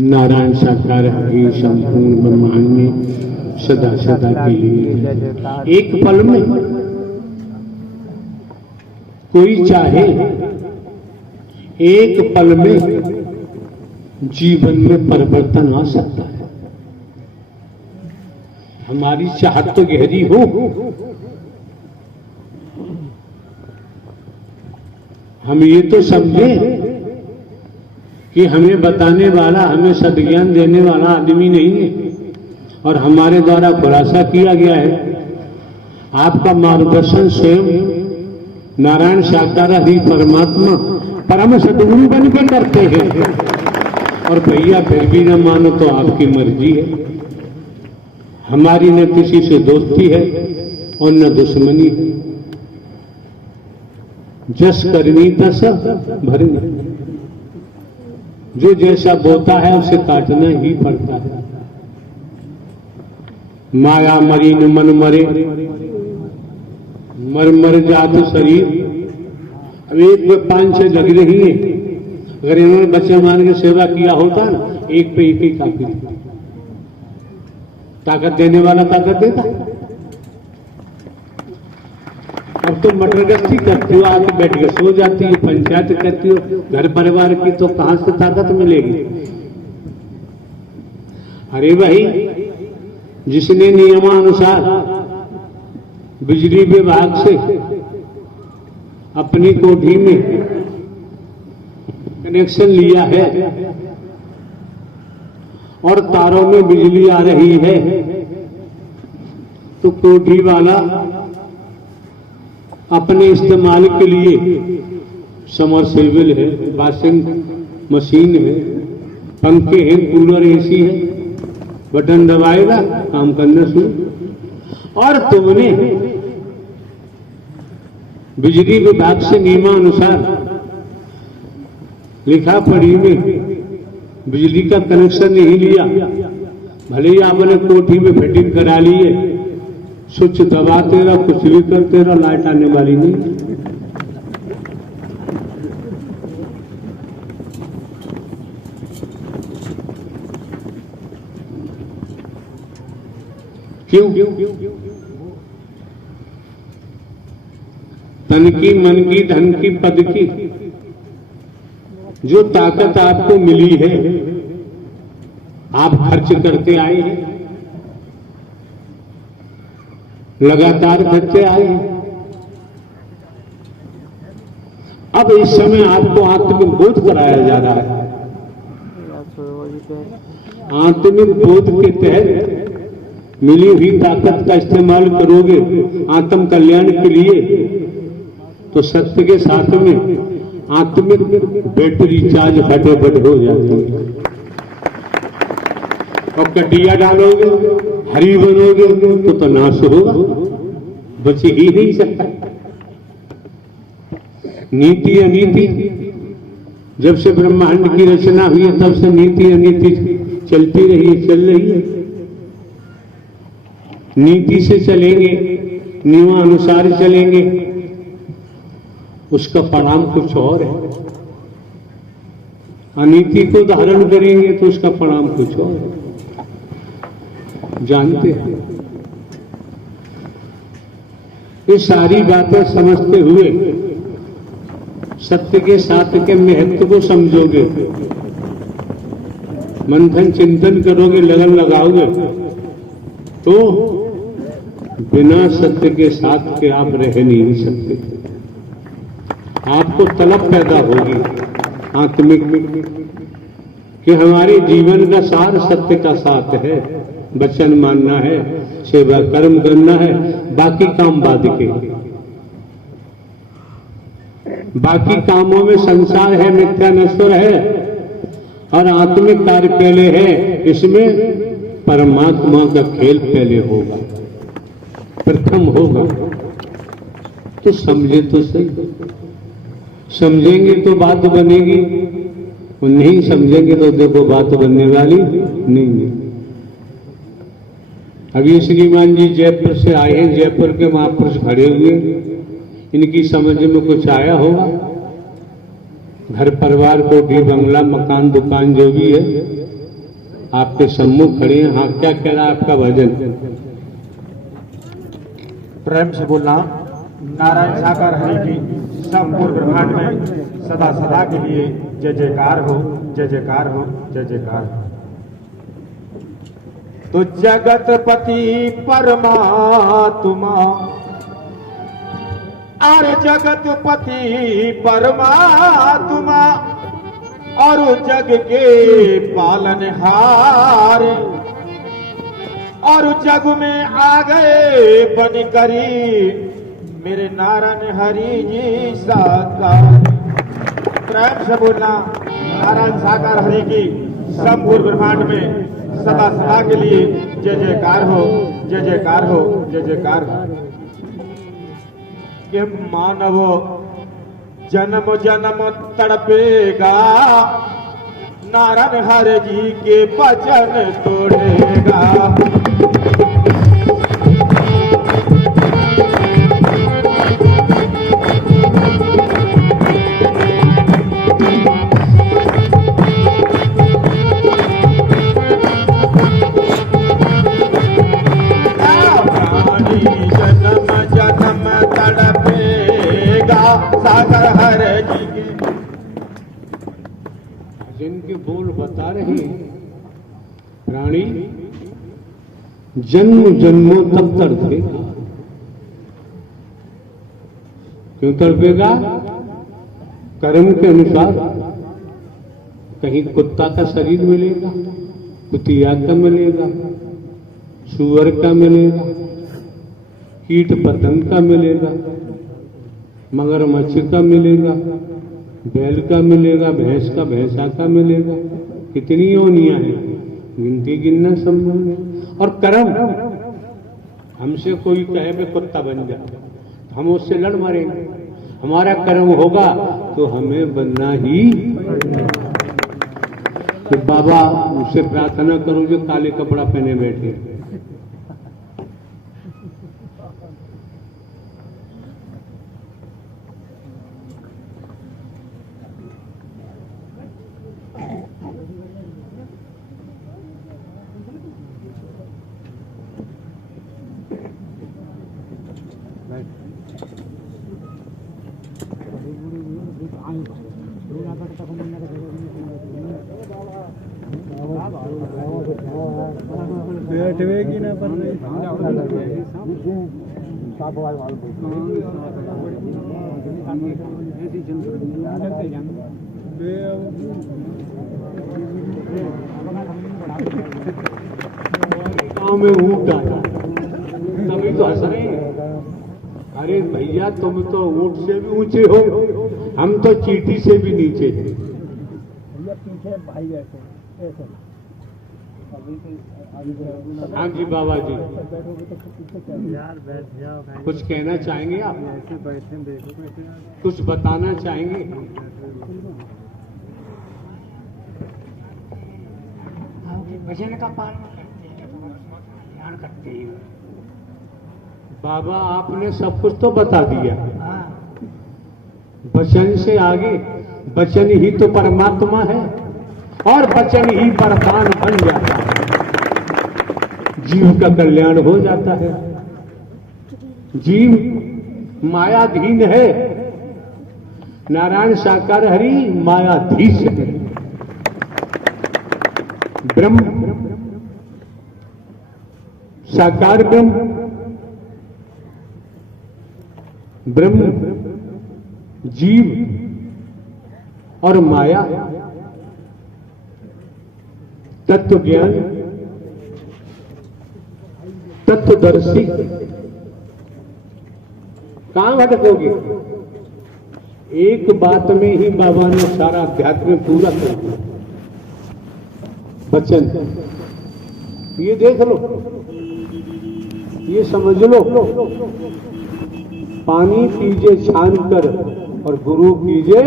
नारायण साकार है संपूर्ण ब्रह्मांड में सदा सदा के लिए। एक पल में कोई चाहे, एक पल में जीवन में परिवर्तन आ सकता है। हमारी चाहत तो गहरी हो, हम ये तो समझे कि हमें बताने वाला, हमें सद्ज्ञान देने वाला आदमी नहीं है, और हमारे द्वारा खुलासा किया गया है। आपका मार्गदर्शन स्वयं नारायण साकार हरि परमात्मा परम सद्गुरु बन के करते हैं। और भैया फिर भी न मानो तो आपकी मर्जी है। हमारी न किसी से दोस्ती है और न दुश्मनी है। जस करनी तस भरनी, जो जैसा बोता है उसे काटना ही पड़ता है। माया मरी न मन मरे, मर मर जात शरीर। अब एक पे 5-6 लग रही है, अगर इन्होंने बच्चे मान के सेवा किया होता ना, एक पे एक ही काफी थी। ताकत देने वाला ताकत देता। अब तो मटर गश्ती करती हो, आके बैठ के सो जाती हो, पंचायत करती हो घर परिवार की, तो कहां से ताकत मिलेगी। अरे भाई, जिसने नियमानुसार बिजली विभाग से अपनी कोठी में कनेक्शन लिया है और तारों में बिजली आ रही है, तो कोठी वाला अपने इस्तेमाल के लिए समरसेबल है, वॉशिंग मशीन है, पंखे हैं, कूलर, एसी है, बटन दबाएगा काम करना शुरू। और तुमने बिजली विभाग से नियमानुसार लिखा पढ़ी में बिजली का कनेक्शन नहीं लिया, भले ही आपने कोठी में फिटिंग करा ली है, स्विच दबाते रहो, कुछ भी करते रहो, लाइट आने वाली नहीं। क्यों? तन की, मन की, धन की, पद की जो ताकत आपको मिली है, आप खर्च करते आए हैं, लगातार करते आए हैं। अब इस समय आपको आत्मिक बोध कराया जा रहा है। आत्मिक बोध के तहत मिली हुई ताकत का इस्तेमाल करोगे आत्म कल्याण के लिए, तो सत्य के साथ में आत्मिक बैटरी चार्ज फटाफट हो जाती है। और कटिया डालोगे, हरी बनोगे तो नाश होगा, बच ही नहीं सकता। नीति अनीति, जब से ब्रह्मांड की रचना हुई है तब से नीति अनीति चलती रही है, चल रही है। नीति से चलेंगे, नियमानुसार चलेंगे, उसका परिणाम कुछ और है। अनीति को धारण करेंगे तो उसका परिणाम कुछ और है, जानते हैं। ये सारी बातें समझते हुए सत्य के साथ के महत्व को समझोगे, मंथन चिंतन करोगे, लगन लगाओगे, तो बिना सत्य के साथ के आप रह नहीं सकते। आपको तलब पैदा होगी आत्मिक कि हमारे जीवन का सार सत्य का साथ है, वचन मानना है, सेवा कर्म करना है, बाकी काम बाद के। बाकी कामों में संसार है, मिथ्या नश्वर है, और आत्मिक कार्य पहले है। इसमें परमात्मा का खेल पहले होगा, प्रथम होगा। तो समझे तो सही, समझेंगे तो बात बनेगी, और नहीं समझेंगे तो देखो बात बनने वाली नहीं है। अभी श्रीमान जी जयपुर से आए हैं, जयपुर के महापुरुष खड़े हुए, इनकी समझ में कुछ आया होगा। घर परिवार, कोठी बंगला, मकान, दुकान जो भी है आपके सम्मुख खड़े हैं। हाँ, क्या कह रहा है आपका भजन? प्रेम से बोलना। नारायण साकार हरि की संपूर्ण ब्रह्मांड में सदा सदा के लिए जय जयकार हो, जय जयकार हो, जय जयकार हो। तो जगतपति परमात्मा, अरे जगतपति परमात्मा और जग के पालनहार, और जग में आ गए बन करी मेरे नारायण हरि जी साकार। प्रेम से बोलना। नारायण साकार हरि की संपूर्ण ब्रह्मांड में सदा सदा के लिए जय जयकार हो, जय जयकार हो, जय जयकार हो। कि मानव जन्म जन्म तड़पेगा, नारायण हरि जी के वचन तोड़ेगा। सागर हरि जी के जिनके बोल बता रहे हैं, प्राणी जन्म जन्मों तक तड़पेगा। क्यों तड़पेगा? कर्म के अनुसार। कहीं कुत्ता का शरीर मिलेगा, कुतिया का मिलेगा, सुअर का मिलेगा, कीट पतंग का मिलेगा, मगरमच्छ का मिलेगा, बैल का मिलेगा, भैंस का भैंसा का मिलेगा। कितनी योनियां हैं, गिनती गिनना संभव है। और कर्म, हमसे कोई कहे मैं कुत्ता बन जा, हम उससे लड़ मारेंगे। हमारा कर्म होगा तो हमें बनना ही। तो बाबा उससे प्रार्थना करो जो काले कपड़ा पहने बैठे। बैठवेगी ना पर गाँव में ऊँट आया, तभी तो हंस रहे हैं। अरे भैया तुम तो ऊँट से भी ऊंचे हो, हम तो चींटी से भी नीचे हैं। पीछे भाई बैठे ऐसे हाँ जी बाबा जी, बैठोगे तो पीछे क्या यार बैठ जाओ भाई। कुछ कहना चाहेंगे आप? ऐसे बैठे देखो कुछ बताना चाहेंगे? भजन का पालन करते हैं तो ध्यान करते हैं। बाबा आपने सब कुछ तो बता दिया, हाँ वचन से आगे, वचन ही तो परमात्मा है और वचन ही वरदान बन जाता है, जीव का कल्याण हो जाता है। जीव मायाधीन है, नारायण साकार हरि मायाधीश है। ब्रह्म साकार ब्रह्म जीव और माया तत्व ज्ञान तत्वदर्शी। कहां भटकोगे? एक बात में ही बाबा ने सारा अध्यात्म पूरा कर दिया। वचन ये देख लो, ये समझ लो, पानी पीजे छान कर और गुरु कीजे,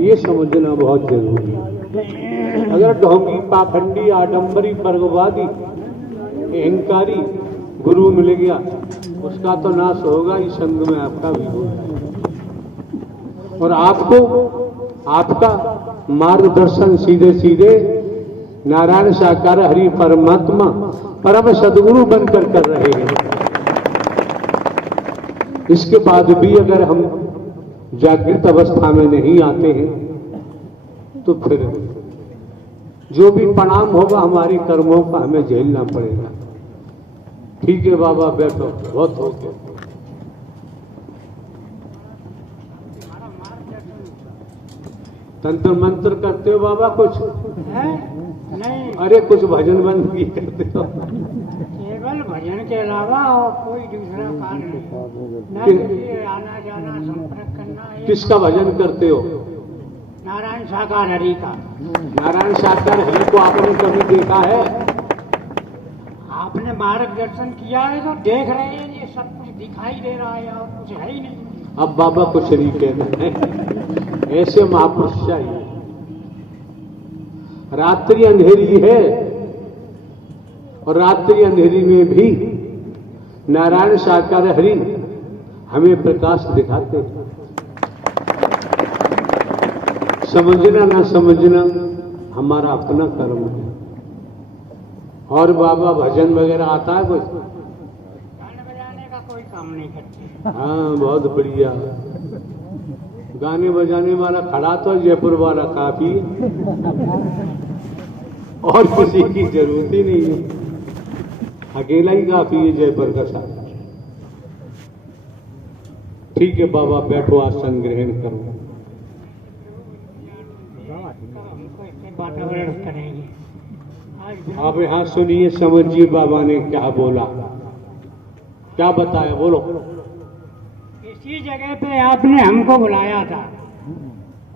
ये समझना बहुत जरूरी है। अगर ढोंगी पाखंडी आडंबरी वर्गवादी अहंकारी गुरु मिल गया, उसका तो नाश होगा ही, संग में आपका भी होगा। और आपको आपका मार्गदर्शन सीधे सीधे नारायण साकार हरि परमात्मा परम सदगुरु बनकर कर रहे हैं। इसके बाद भी अगर हम जागृत अवस्था में नहीं आते हैं तो फिर जो भी परिणाम होगा हमारे कर्मों का हमें झेलना पड़ेगा। ठीक है बाबा, बैठो, बहुत हो गया। तंत्र मंत्र करते हो बाबा कुछ? नहीं, अरे कुछ भजन बंदगी करते हो? केवल भजन के अलावा और कोई दूसरा कार्य नहीं। आना जाना संपर्क करना। किसका भजन करते हो? नारायण साकार हरि का। नारायण साकार हरि को आपने कभी देखा है? आपने मार्गदर्शन किया है तो देख रहे हैं, ये सब कुछ दिखाई दे रहा है और कुछ है ही नहीं। अब बाबा कुछ नहीं कहना है, ऐसे महापुरुष चाहिए। रात्रि अंधेरी है और रात्रि अंधेरी में भी नारायण साकार हरि हमें प्रकाश दिखाते हैं। समझना ना समझना हमारा अपना कर्म है। और बाबा भजन वगैरह आता है कुछ? गाने बजाने का कोई काम नहीं करते। हाँ बहुत बढ़िया। गाने बजाने वाला खड़ा तो जयपुर वाला काफी है, और किसी की जरूरत ही नहीं है, अकेला ही काफी है जयपुर का साथ। ठीक है बाबा, बैठो, आसन ग्रहण करो। वातावरण करेंगे आज। आप यहाँ सुनिए, समझिए बाबा ने क्या बोला, क्या बताया, बोलो। इसी जगह पे आपने हमको बुलाया था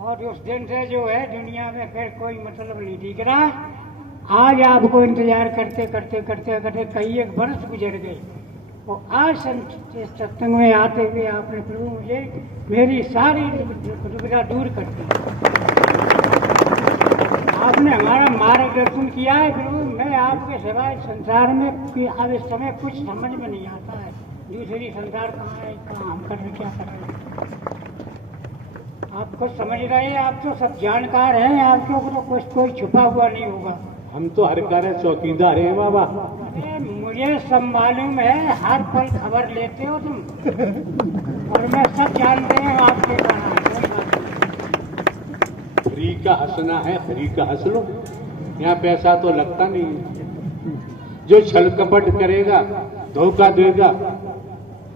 और उस दिन से जो है दुनिया में फिर कोई मतलब नहीं दिख रहा। आज आपको इंतजार करते करते करते करते कई एक वर्ष गुजर गए। और आज सत्संग में आते हुए आपने प्रभु मुझे मेरी सारी दुविधा दूर कर दी। आपने हमारा मार्गदर्शन किया है प्रभु। मैं आपके सिवाय संसार में अब इस समय कुछ समझ में नहीं आता है। दूसरी संसार कहाँ है, कहाँ हम कर रहे, क्या कर रहे। आप कुछ समझ रहे हैं, आप तो सब जानकार हैं, आपके ऊपर तो कोई छुपा हुआ नहीं होगा। हम तो हर कार्य चौकीदार हैं बाबा। अरे मुझे सब मालूम है, हर पल खबर लेते हो तुम और मैं सब जानते हैं आपके कहाँ है। फ्री का हंसना है, फ्री का हंस लो, यहाँ पैसा तो लगता नहीं है। जो छल कपट करेगा, धोखा देगा,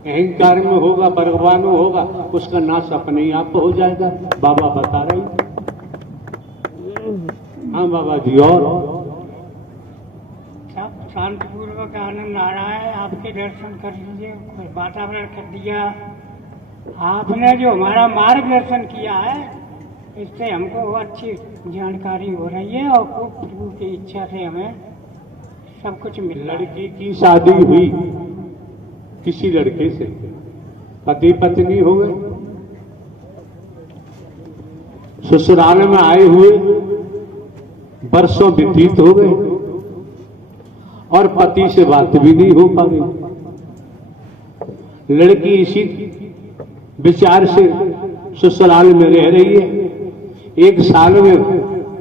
अहंकार में होगा, बर्गवान होगा, उसका नाश अपने ही आप हो जाएगा। बाबा बता रहे हैं। हाँ बाबा जी, और सब शांतिपूर्वक आनंद आ रहा है। आपके दर्शन कर लीजिए, वातावरण कर दिया, आपने जो हमारा मार्गदर्शन किया है इससे हमको अच्छी जानकारी हो रही है और खूब प्रभु की इच्छा से हमें सब कुछ मिल रहा है। लड़की की शादी हुई किसी लड़के से, पति पत्नी हो गए, ससुराल में आए हुए वर्षों व्यतीत हो गए और पति से बात भी नहीं हो पाई। लड़की इसी विचार से ससुराल में रह रही है। 1 साल में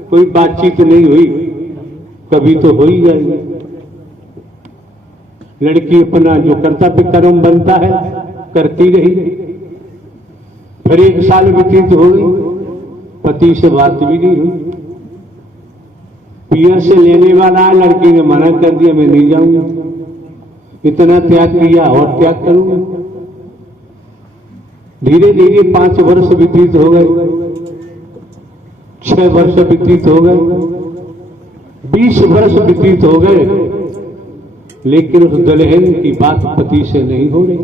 कोई बातचीत नहीं हुई, कभी तो हो ही जाएगी। लड़की अपना जो कर्तव्य कर्म बनता है करती रही। फिर 1 साल व्यतीत हो गई, पति से बात भी नहीं हुई। पिया से लेने वाला है, लड़की ने मना कर दिया, मैं नहीं जाऊंगी। इतना त्याग किया और त्याग करूंगा। धीरे धीरे 5 वर्ष व्यतीत हो गए, 6 वर्ष व्यतीत हो गए, 20 वर्ष व्यतीत हो गए, लेकिन उस दुल्हन की बात पति से नहीं हो रही।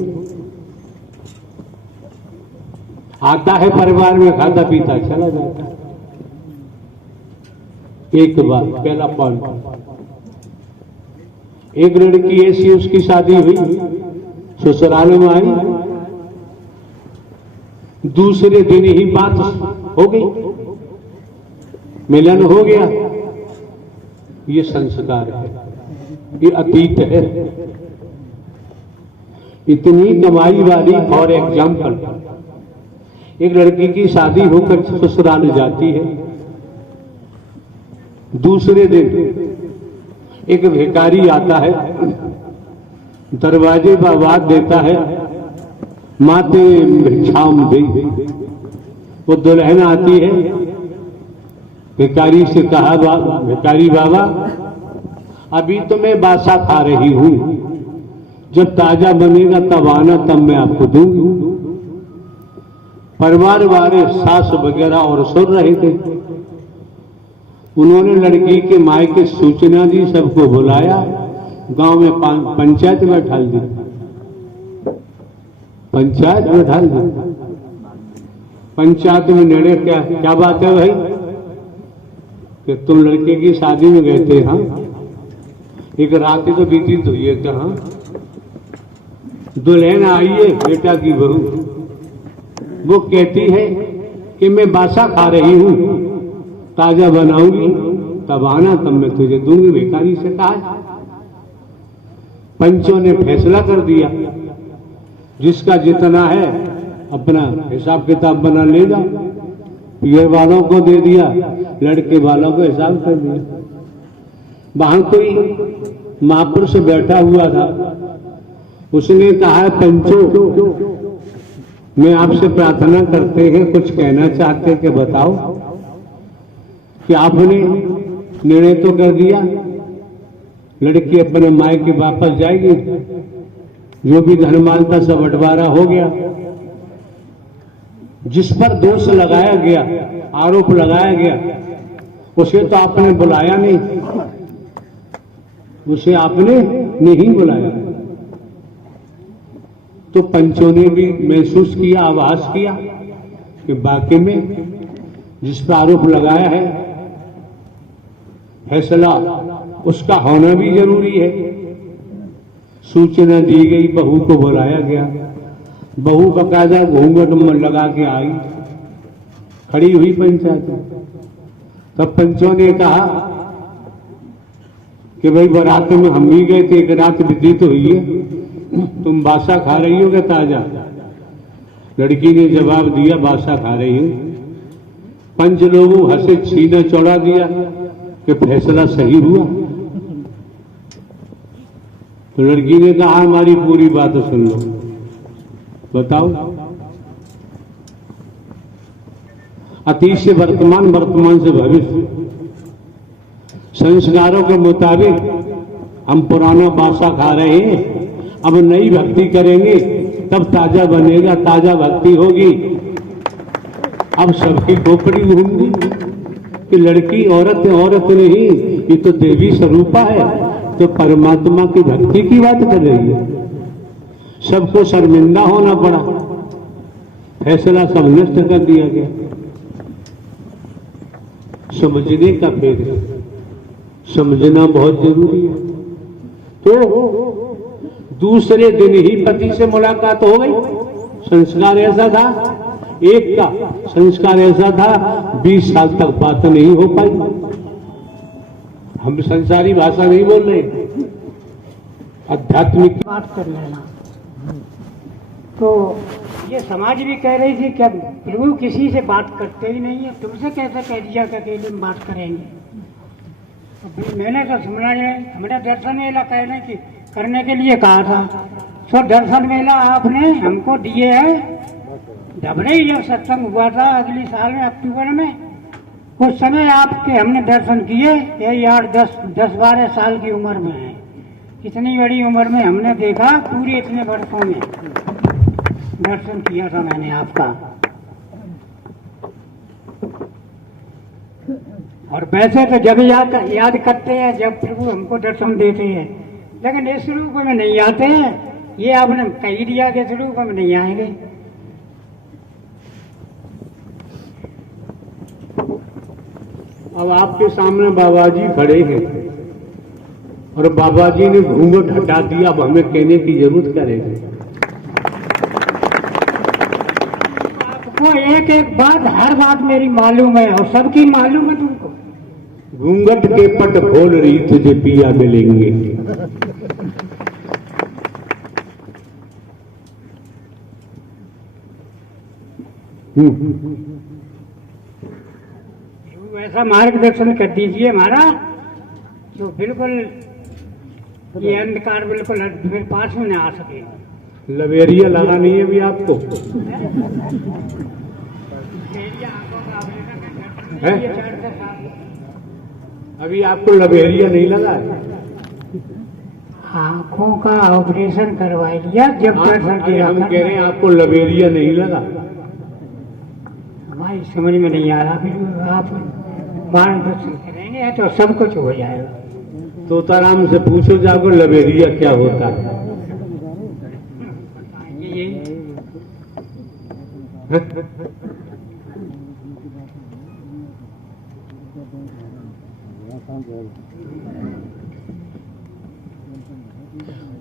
आता है परिवार में, खाता पीता चला जाता है। एक बार पहला पॉइंट, एक लड़की ऐसी उसकी शादी हुई, ससुराल में आई, दूसरे दिन ही बात हो गई, मिलन हो गया। ये संस्कार है, ये अतीत है। इतनी कमाई वाली फॉर एग्जाम्पल, एक लड़की की शादी होकर ससुराल जाती है, दूसरे दिन एक भिखारी आता है, दरवाजे पर आवाज देता है, माते भिक्षाम दे। वो दुल्हन आती है, भिखारी से कहा, भिखारी बाबा अभी तो मैं बासा खा रही हूं, जब ताजा बनेगा तब आना, तब मैं आपको दूंगी। परिवार वाले सास वगैरह और सुन रहे थे। उन्होंने लड़की के मायके सूचना दी, सबको बुलाया, गांव में पंचायत में ढाल दी, पंचायत में ढाल दी। पंचायत में निर्णय क्या बात है भाई कि तुम लड़के की शादी में गए थे? हाँ, एक रात तो बीती हुई है। कहाँ? दुल्हन आई है बेटा की बहू, वो कहती है कि मैं बासा खा रही हूं, ताजा बनाऊंगी तब आना, तब मैं तुझे दूंगी। भिखारी से कहा। पंचों ने फैसला कर दिया, जिसका जितना है अपना हिसाब किताब बना ले जाओ। पियर वालों को दे दिया, लड़के वालों को हिसाब कर दिया। वहां कोई महापुरुष बैठा हुआ था, उसने कहा, पंचों मैं आपसे प्रार्थना करते हैं, कुछ कहना चाहते हैं कि बताओ कि आपने निर्णय तो कर दिया, लड़की अपने मायके वापस जाएगी, जो भी धनमाल था सब बंटवारा हो गया। जिस पर दोष लगाया गया, आरोप लगाया गया, उसे तो आपने बुलाया नहीं, उसे आपने नहीं बुलाया। तो पंचों ने भी महसूस किया, आभास किया कि वाकई में जिस पर आरोप लगाया है, फैसला उसका होना भी जरूरी है। सूचना दी गई, बहू को बुलाया गया। बहू बकायदा घूंघट लगा के आई, खड़ी हुई पंचायत। तब पंचों ने कहा कि भाई बारात में हम भी गए थे, एक रात व्यतीत हुई है, तुम बासा खा रही हो क्या ताजा? लड़की ने जवाब दिया, बासा खा रही हूं। पंच लोगों हंसे, सीना चौड़ा दिया कि फैसला सही हुआ। तो लड़की ने कहा, हमारी पूरी बात सुन लो, बताओ। अतीत से वर्तमान, वर्तमान से भविष्य, संस्कारों के मुताबिक हम पुराना बासा खा रहे हैं, अब नई भक्ति करेंगे तब ताजा बनेगा, ताजा भक्ति होगी। अब सबकी खोपड़ी घूमगी कि लड़की औरत औरत नहीं, ये तो देवी स्वरूपा है, तो परमात्मा की भक्ति की बात कर रही है। सबको शर्मिंदा होना पड़ा। फैसला सब नष्ट कर दिया गया। समझने का फेर है, समझना बहुत जरूरी है। तो दूसरे दिन ही पति से मुलाकात हो गई। संस्कार ऐसा था, एक का संस्कार ऐसा था, 20 साल तक बात नहीं हो पाई। हम संसारी भाषा नहीं बोल रहे, आध्यात्मिक बात कर लेना। तो ये समाज भी कह रही थी कि अब प्रभु किसी से बात करते ही नहीं है, तुमसे कैसे कह दिया कि अकेले में बात करेंगे। तो फिर मैंने तो सुना नहीं, हमने दर्शन मेला करने के लिए कहा था। तो दर्शन मेला आपने हमको दिए है धबरे ही जब सत्संग हुआ था अगले साल में अक्टूबर में, उस समय आपके हमने दर्शन किए। यही 8-10-12 साल की उम्र में है, इतनी बड़ी उम्र में हमने देखा, पूरे इतने वर्षों में दर्शन किया था मैंने आपका। और वैसे तो जब याद करते हैं जब प्रभु हमको दर्शन देते हैं, लेकिन इस रूप में नहीं आते हैं। ये आपने कह दिया कि इस रूप में नहीं आएंगे। अब आपके सामने बाबा जी खड़े हैं और बाबा जी ने घूंघट हटा दिया, अब हमें कहने की जरूरत करेगी। आपको एक एक बात, हर बात मेरी मालूम है और सबकी मालूम है तुमको। घूंघट के पट खोल रही तुझे पिया मिलेंगे। ऐसा मार्गदर्शन कर दीजिए हमारा जो बिल्कुल ये अंधकार बिल्कुल मेरे पास में न आ सके। लवेरिया लगानी है भी आपको है? अभी आपको लवेरिया नहीं लगा है? आंखों का ऑपरेशन करवा लिया जब दर्शन किया। हम कह रहे हैं आपको लवेरिया नहीं लगा। हमारी समझ में नहीं आ रहा, फिर आप मार्गदर्शन करेंगे तो सब कुछ हो जाएगा। तोताराम से पूछो जाकर लवेरिया क्या होता है।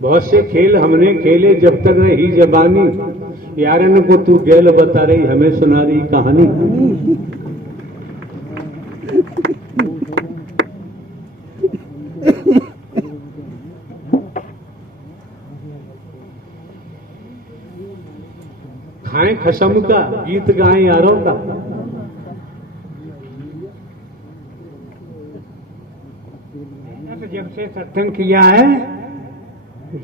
बहुत से खेल हमने खेले जब तक रही जबानी, यारन को तू गेल बता रही हमें सुना रही कहानी। खाएं खसम का गीत गाएं यारों का। तो जब से सत्संग किया है,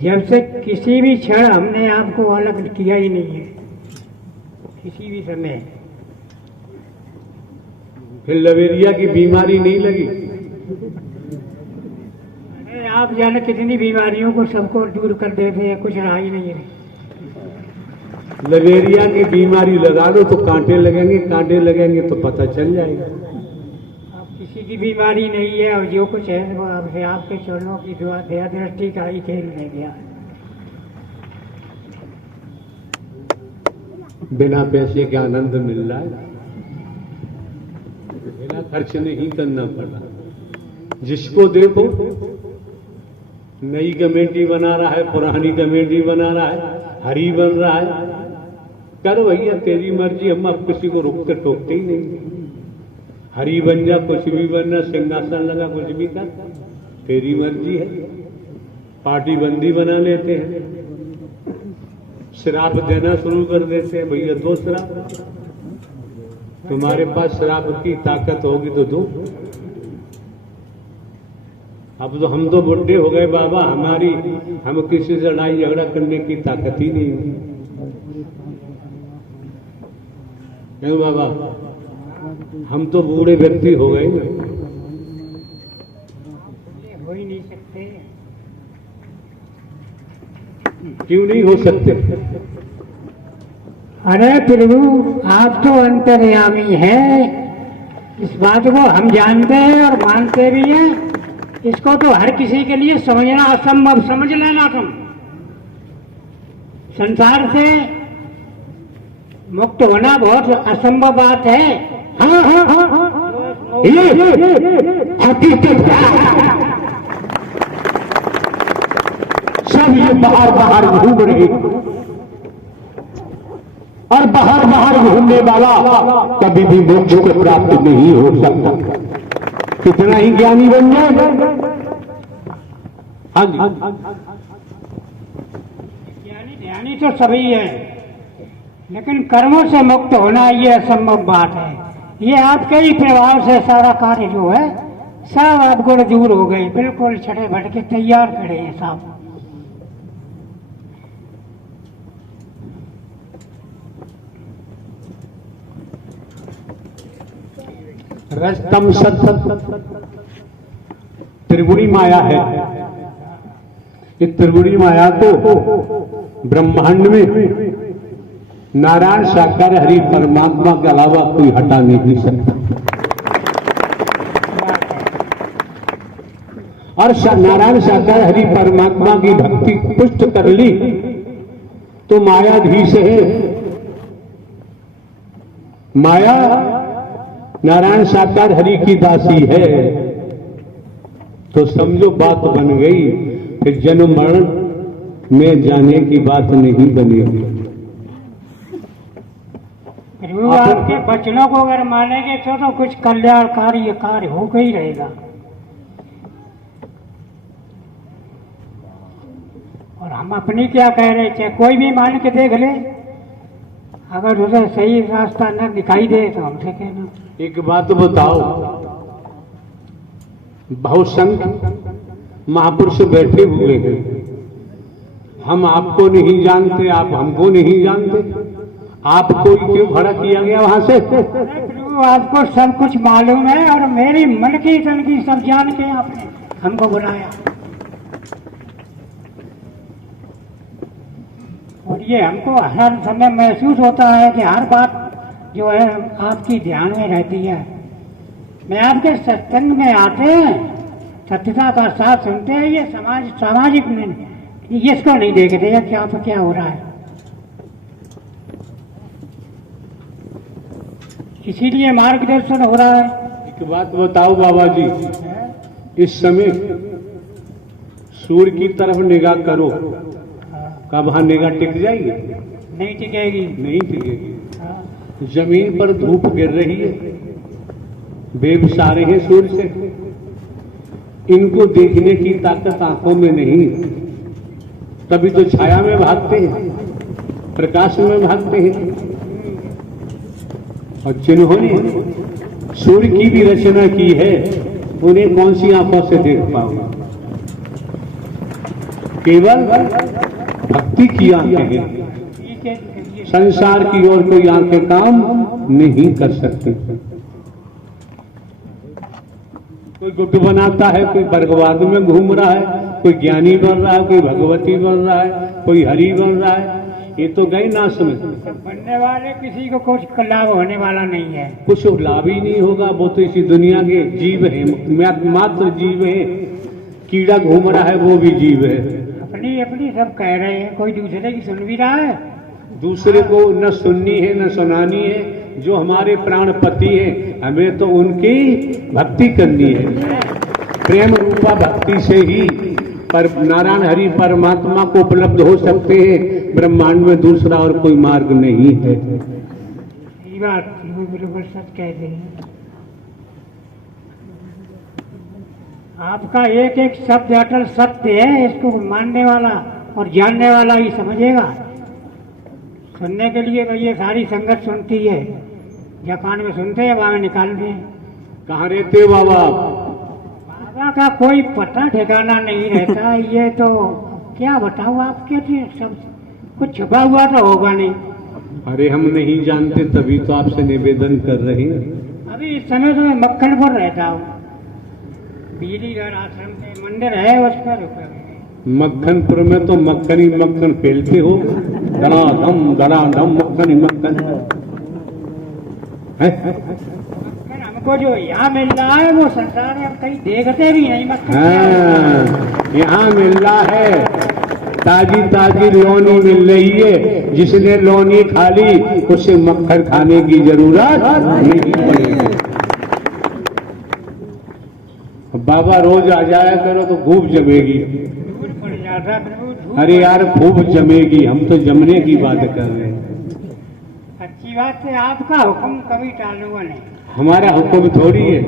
जब से किसी भी क्षण हमने आपको अलग किया ही नहीं है, किसी भी समय। फिर लवेरिया की बीमारी नहीं लगी? अरे आप जाने कितनी बीमारियों को सबको दूर कर देते हैं, कुछ रहा ही नहीं है। लवेरिया की बीमारी लगा दो तो कांटे लगेंगे, कांटे लगेंगे तो पता चल जाएगा। अब किसी की बीमारी नहीं है और जो कुछ है वो आपके चरणों की दुआ दया दृष्टि का ही खेल रह गया। बिना पैसे के आनंद मिल रहा है, बिना खर्च नहीं करना पड़ रहा। जिसको देखो नई कमेटी बना रहा है, पुरानी कमेटी बना रहा है, हरी बन रहा है। कर भैया तेरी मर्जी, हम अब किसी को रोकते टोकते ही नहीं। हरी बन जा, कुछ भी बनना, सिंहासन लगा, कुछ भी कर, तेरी मर्जी है। पार्टी बंदी बना लेते हैं, शराब देना शुरू कर देते हैं। भैया दो शराब, तुम्हारे पास शराब की ताकत होगी तो दो। अब तो हम तो बुढ़े हो गए बाबा, हम किसी से लड़ाई झगड़ा करने की ताकत ही नहीं है। क्यों बाबा, हम तो बूढ़े व्यक्ति हो गए ना। हो ही नहीं सकते। क्यों नहीं हो सकते? अरे प्रभु आप तो अंतर्यामी है, इस बात को हम जानते हैं और मानते भी हैं। इसको तो हर किसी के लिए समझना असंभव, समझ लेना तुम। संसार से मुक्त होना बहुत असंभव बात है। हाँ हाँ हाँ हाँ, ये हकीकत है। सब ये बाहर बाहर घूम रहे और बाहर बाहर घूमने वाला कभी भी मोक्ष को प्राप्त नहीं हो सकता, कितना ही ज्ञानी बन जाए। हाँ जी, ज्ञानी ध्यानी तो सभी है, लेकिन कर्मों से मुक्त होना ये असंभव बात है। ये आपके ही प्रभाव से सारा कार्य जो है सब आपको दूर हो गए, बिल्कुल छठे भटके तैयार खड़े हैं साहब। रजतम सत त्रिगुणी माया है। इस त्रिगुणी माया को ब्रह्मांड में नारायण साकार हरि परमात्मा के अलावा कोई हटा नहीं सकता। और नारायण साकार हरि परमात्मा की भक्ति पुष्ट कर ली तो मायाधीश है। माया नारायण साकार हरि की दासी है, तो समझो बात बन गई। फिर जन्म मरण में जाने की बात नहीं बनेगी। आपके वचनों को अगर मानेंगे तो कुछ कल्याणकारी कार्य हो ही रहेगा। और हम अपनी क्या कह रहे थे, कोई भी मान के देख ले, अगर उसे सही रास्ता न दिखाई दे तो हमसे कहना। एक बात बताओ, बहुसंख्य महापुरुष बैठे हुए हैं, हम आपको नहीं जानते, आप हमको नहीं जानते, आपको क्यों खड़ा किया गया वहां से? प्रभु आपको सब कुछ मालूम है और मेरी मन की तन की सब जान के आपने हमको बुलाया। और ये हमको हर समय महसूस होता है कि हर बात जो है आपकी ध्यान में रहती है। मैं आपके सत्संग में आते हैं, सत्यता का साथ सुनते हैं, ये सामाजिक नहीं, इसको नहीं देखते क्या तो क्या हो रहा है। इसीलिए मार्गदर्शन हो रहा है। एक बात बताओ बाबा जी, इस समय सूर्य की तरफ निगाह करो, क्या वहां निगाह टिक जाएगी? नहीं टिकेगी। नहीं टिकेगी। जमीन पर धूप गिर रही है, बेबसारे हैं सूर्य से, इनको देखने की ताकत आंखों में नहीं, तभी तो छाया में भागते हैं, प्रकाश में भागते हैं। और जिन्होंने सूर्य की भी रचना की है, उन्हें कौन सी आंखों से देख पाओगे? केवल भक्ति की आंखें हैं, संसार की ओर कोई आंखें काम नहीं कर सकती। कोई गुट बनाता है, कोई वर्गवाद में घूम रहा है, कोई ज्ञानी बन रहा है, कोई भगवती बन रहा है, कोई हरि बन रहा है, ये तो गए नाश में। बनने वाले किसी को कुछ लाभ होने वाला नहीं है, कुछ लाभ ही नहीं होगा। वो तो इसी दुनिया के जीव है, मात्र जीव है। कीड़ा घूम रहा है वो भी जीव है। अपनी अपनी सब कह रहे हैं, कोई दूसरे की सुन भी रहा है। दूसरे को न सुननी है न सुनानी है। जो हमारे प्राणपति है, हमें तो उनकी भक्ति करनी है। प्रेम रूपा भक्ति से ही पर नारायण हरि परमात्मा को उपलब्ध हो सकते हैं। ब्रह्मांड में दूसरा और कोई मार्ग नहीं है। ये बात बिल्कुल सच कहते हैं। आपका एक एक शब्द अटल सत्य है, इसको मानने वाला और जानने वाला ही समझेगा। सुनने के लिए तो ये सारी संगत सुनती है, जापान में सुनते हैं, वहां निकालते हैं। कहाँ रहते हो बाबा? बाबा का कोई पता ठिकाना नहीं रहता। ये तो क्या बताऊं आपके लिए, सब कुछ छुपा हुआ तो होगा नहीं। अरे हम नहीं जानते, तभी तो आपसे निवेदन कर रहे हैं। अभी इस समय तो मैं मक्खनपुर रहता हूँ, बिजलीगढ़ आश्रम में मंदिर है, उस पर रुका है। मक्खनपुर में तो मक्खन ही मक्खन फैलते हो, धड़ाधम मक्खन ही मक्खन है। मक्खन हमको जो यहाँ मिल रहा है वो संसार में कहीं देखते भी नहीं। मक्खन हाँ, यहाँ मिल रहा है ताजी ताजी लौनी मिल रही है। जिसने लौनी खा ली उसे मक्खन खाने की जरूरत नहीं पड़ेगी। बाबा रोज आ जाया करो तो खूब जमेगी। दूर पड़ जाता प्रभु। अरे यार खूब जमेगी, हम तो जमने की बात कर रहे हैं। अच्छी बात है, आपका हुक्म कभी टालूंगा नहीं। हमारा हुक्म थोड़ी है,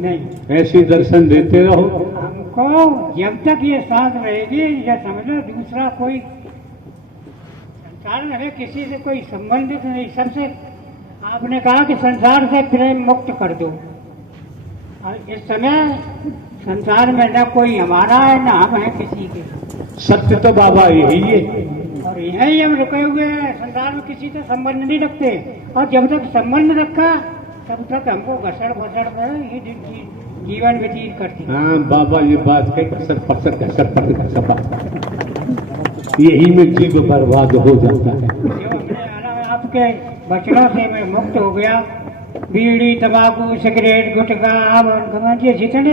नहीं, ऐसे दर्शन देते रहो। हमको जब तक ये साथ रहेगी या समझ लो दूसरा कोई संसार में हमें किसी से कोई संबंधित नहीं। सबसे आपने कहा कि संसार से प्रेम मुक्त कर दो, और इस समय संसार में न कोई हमारा है न हम हैं किसी के। सत्य तो बाबा यही है। और यही हम रुके हुए हैं, संसार में किसी से संबंध नहीं रखते। और जब तक संबंध रखा तब तक हमको घसड़ भसड़ में ये जीवन व्यतीत करती। हाँ बाबा ये बात है, घसर पसर घसर पसर घसर, यही में जीव बर्बाद हो जाता है। जो हमने आपके बचनों से मैं मुक्त हो गया, बीड़ी तंबाकू सिगरेट गुटखा आवन जितने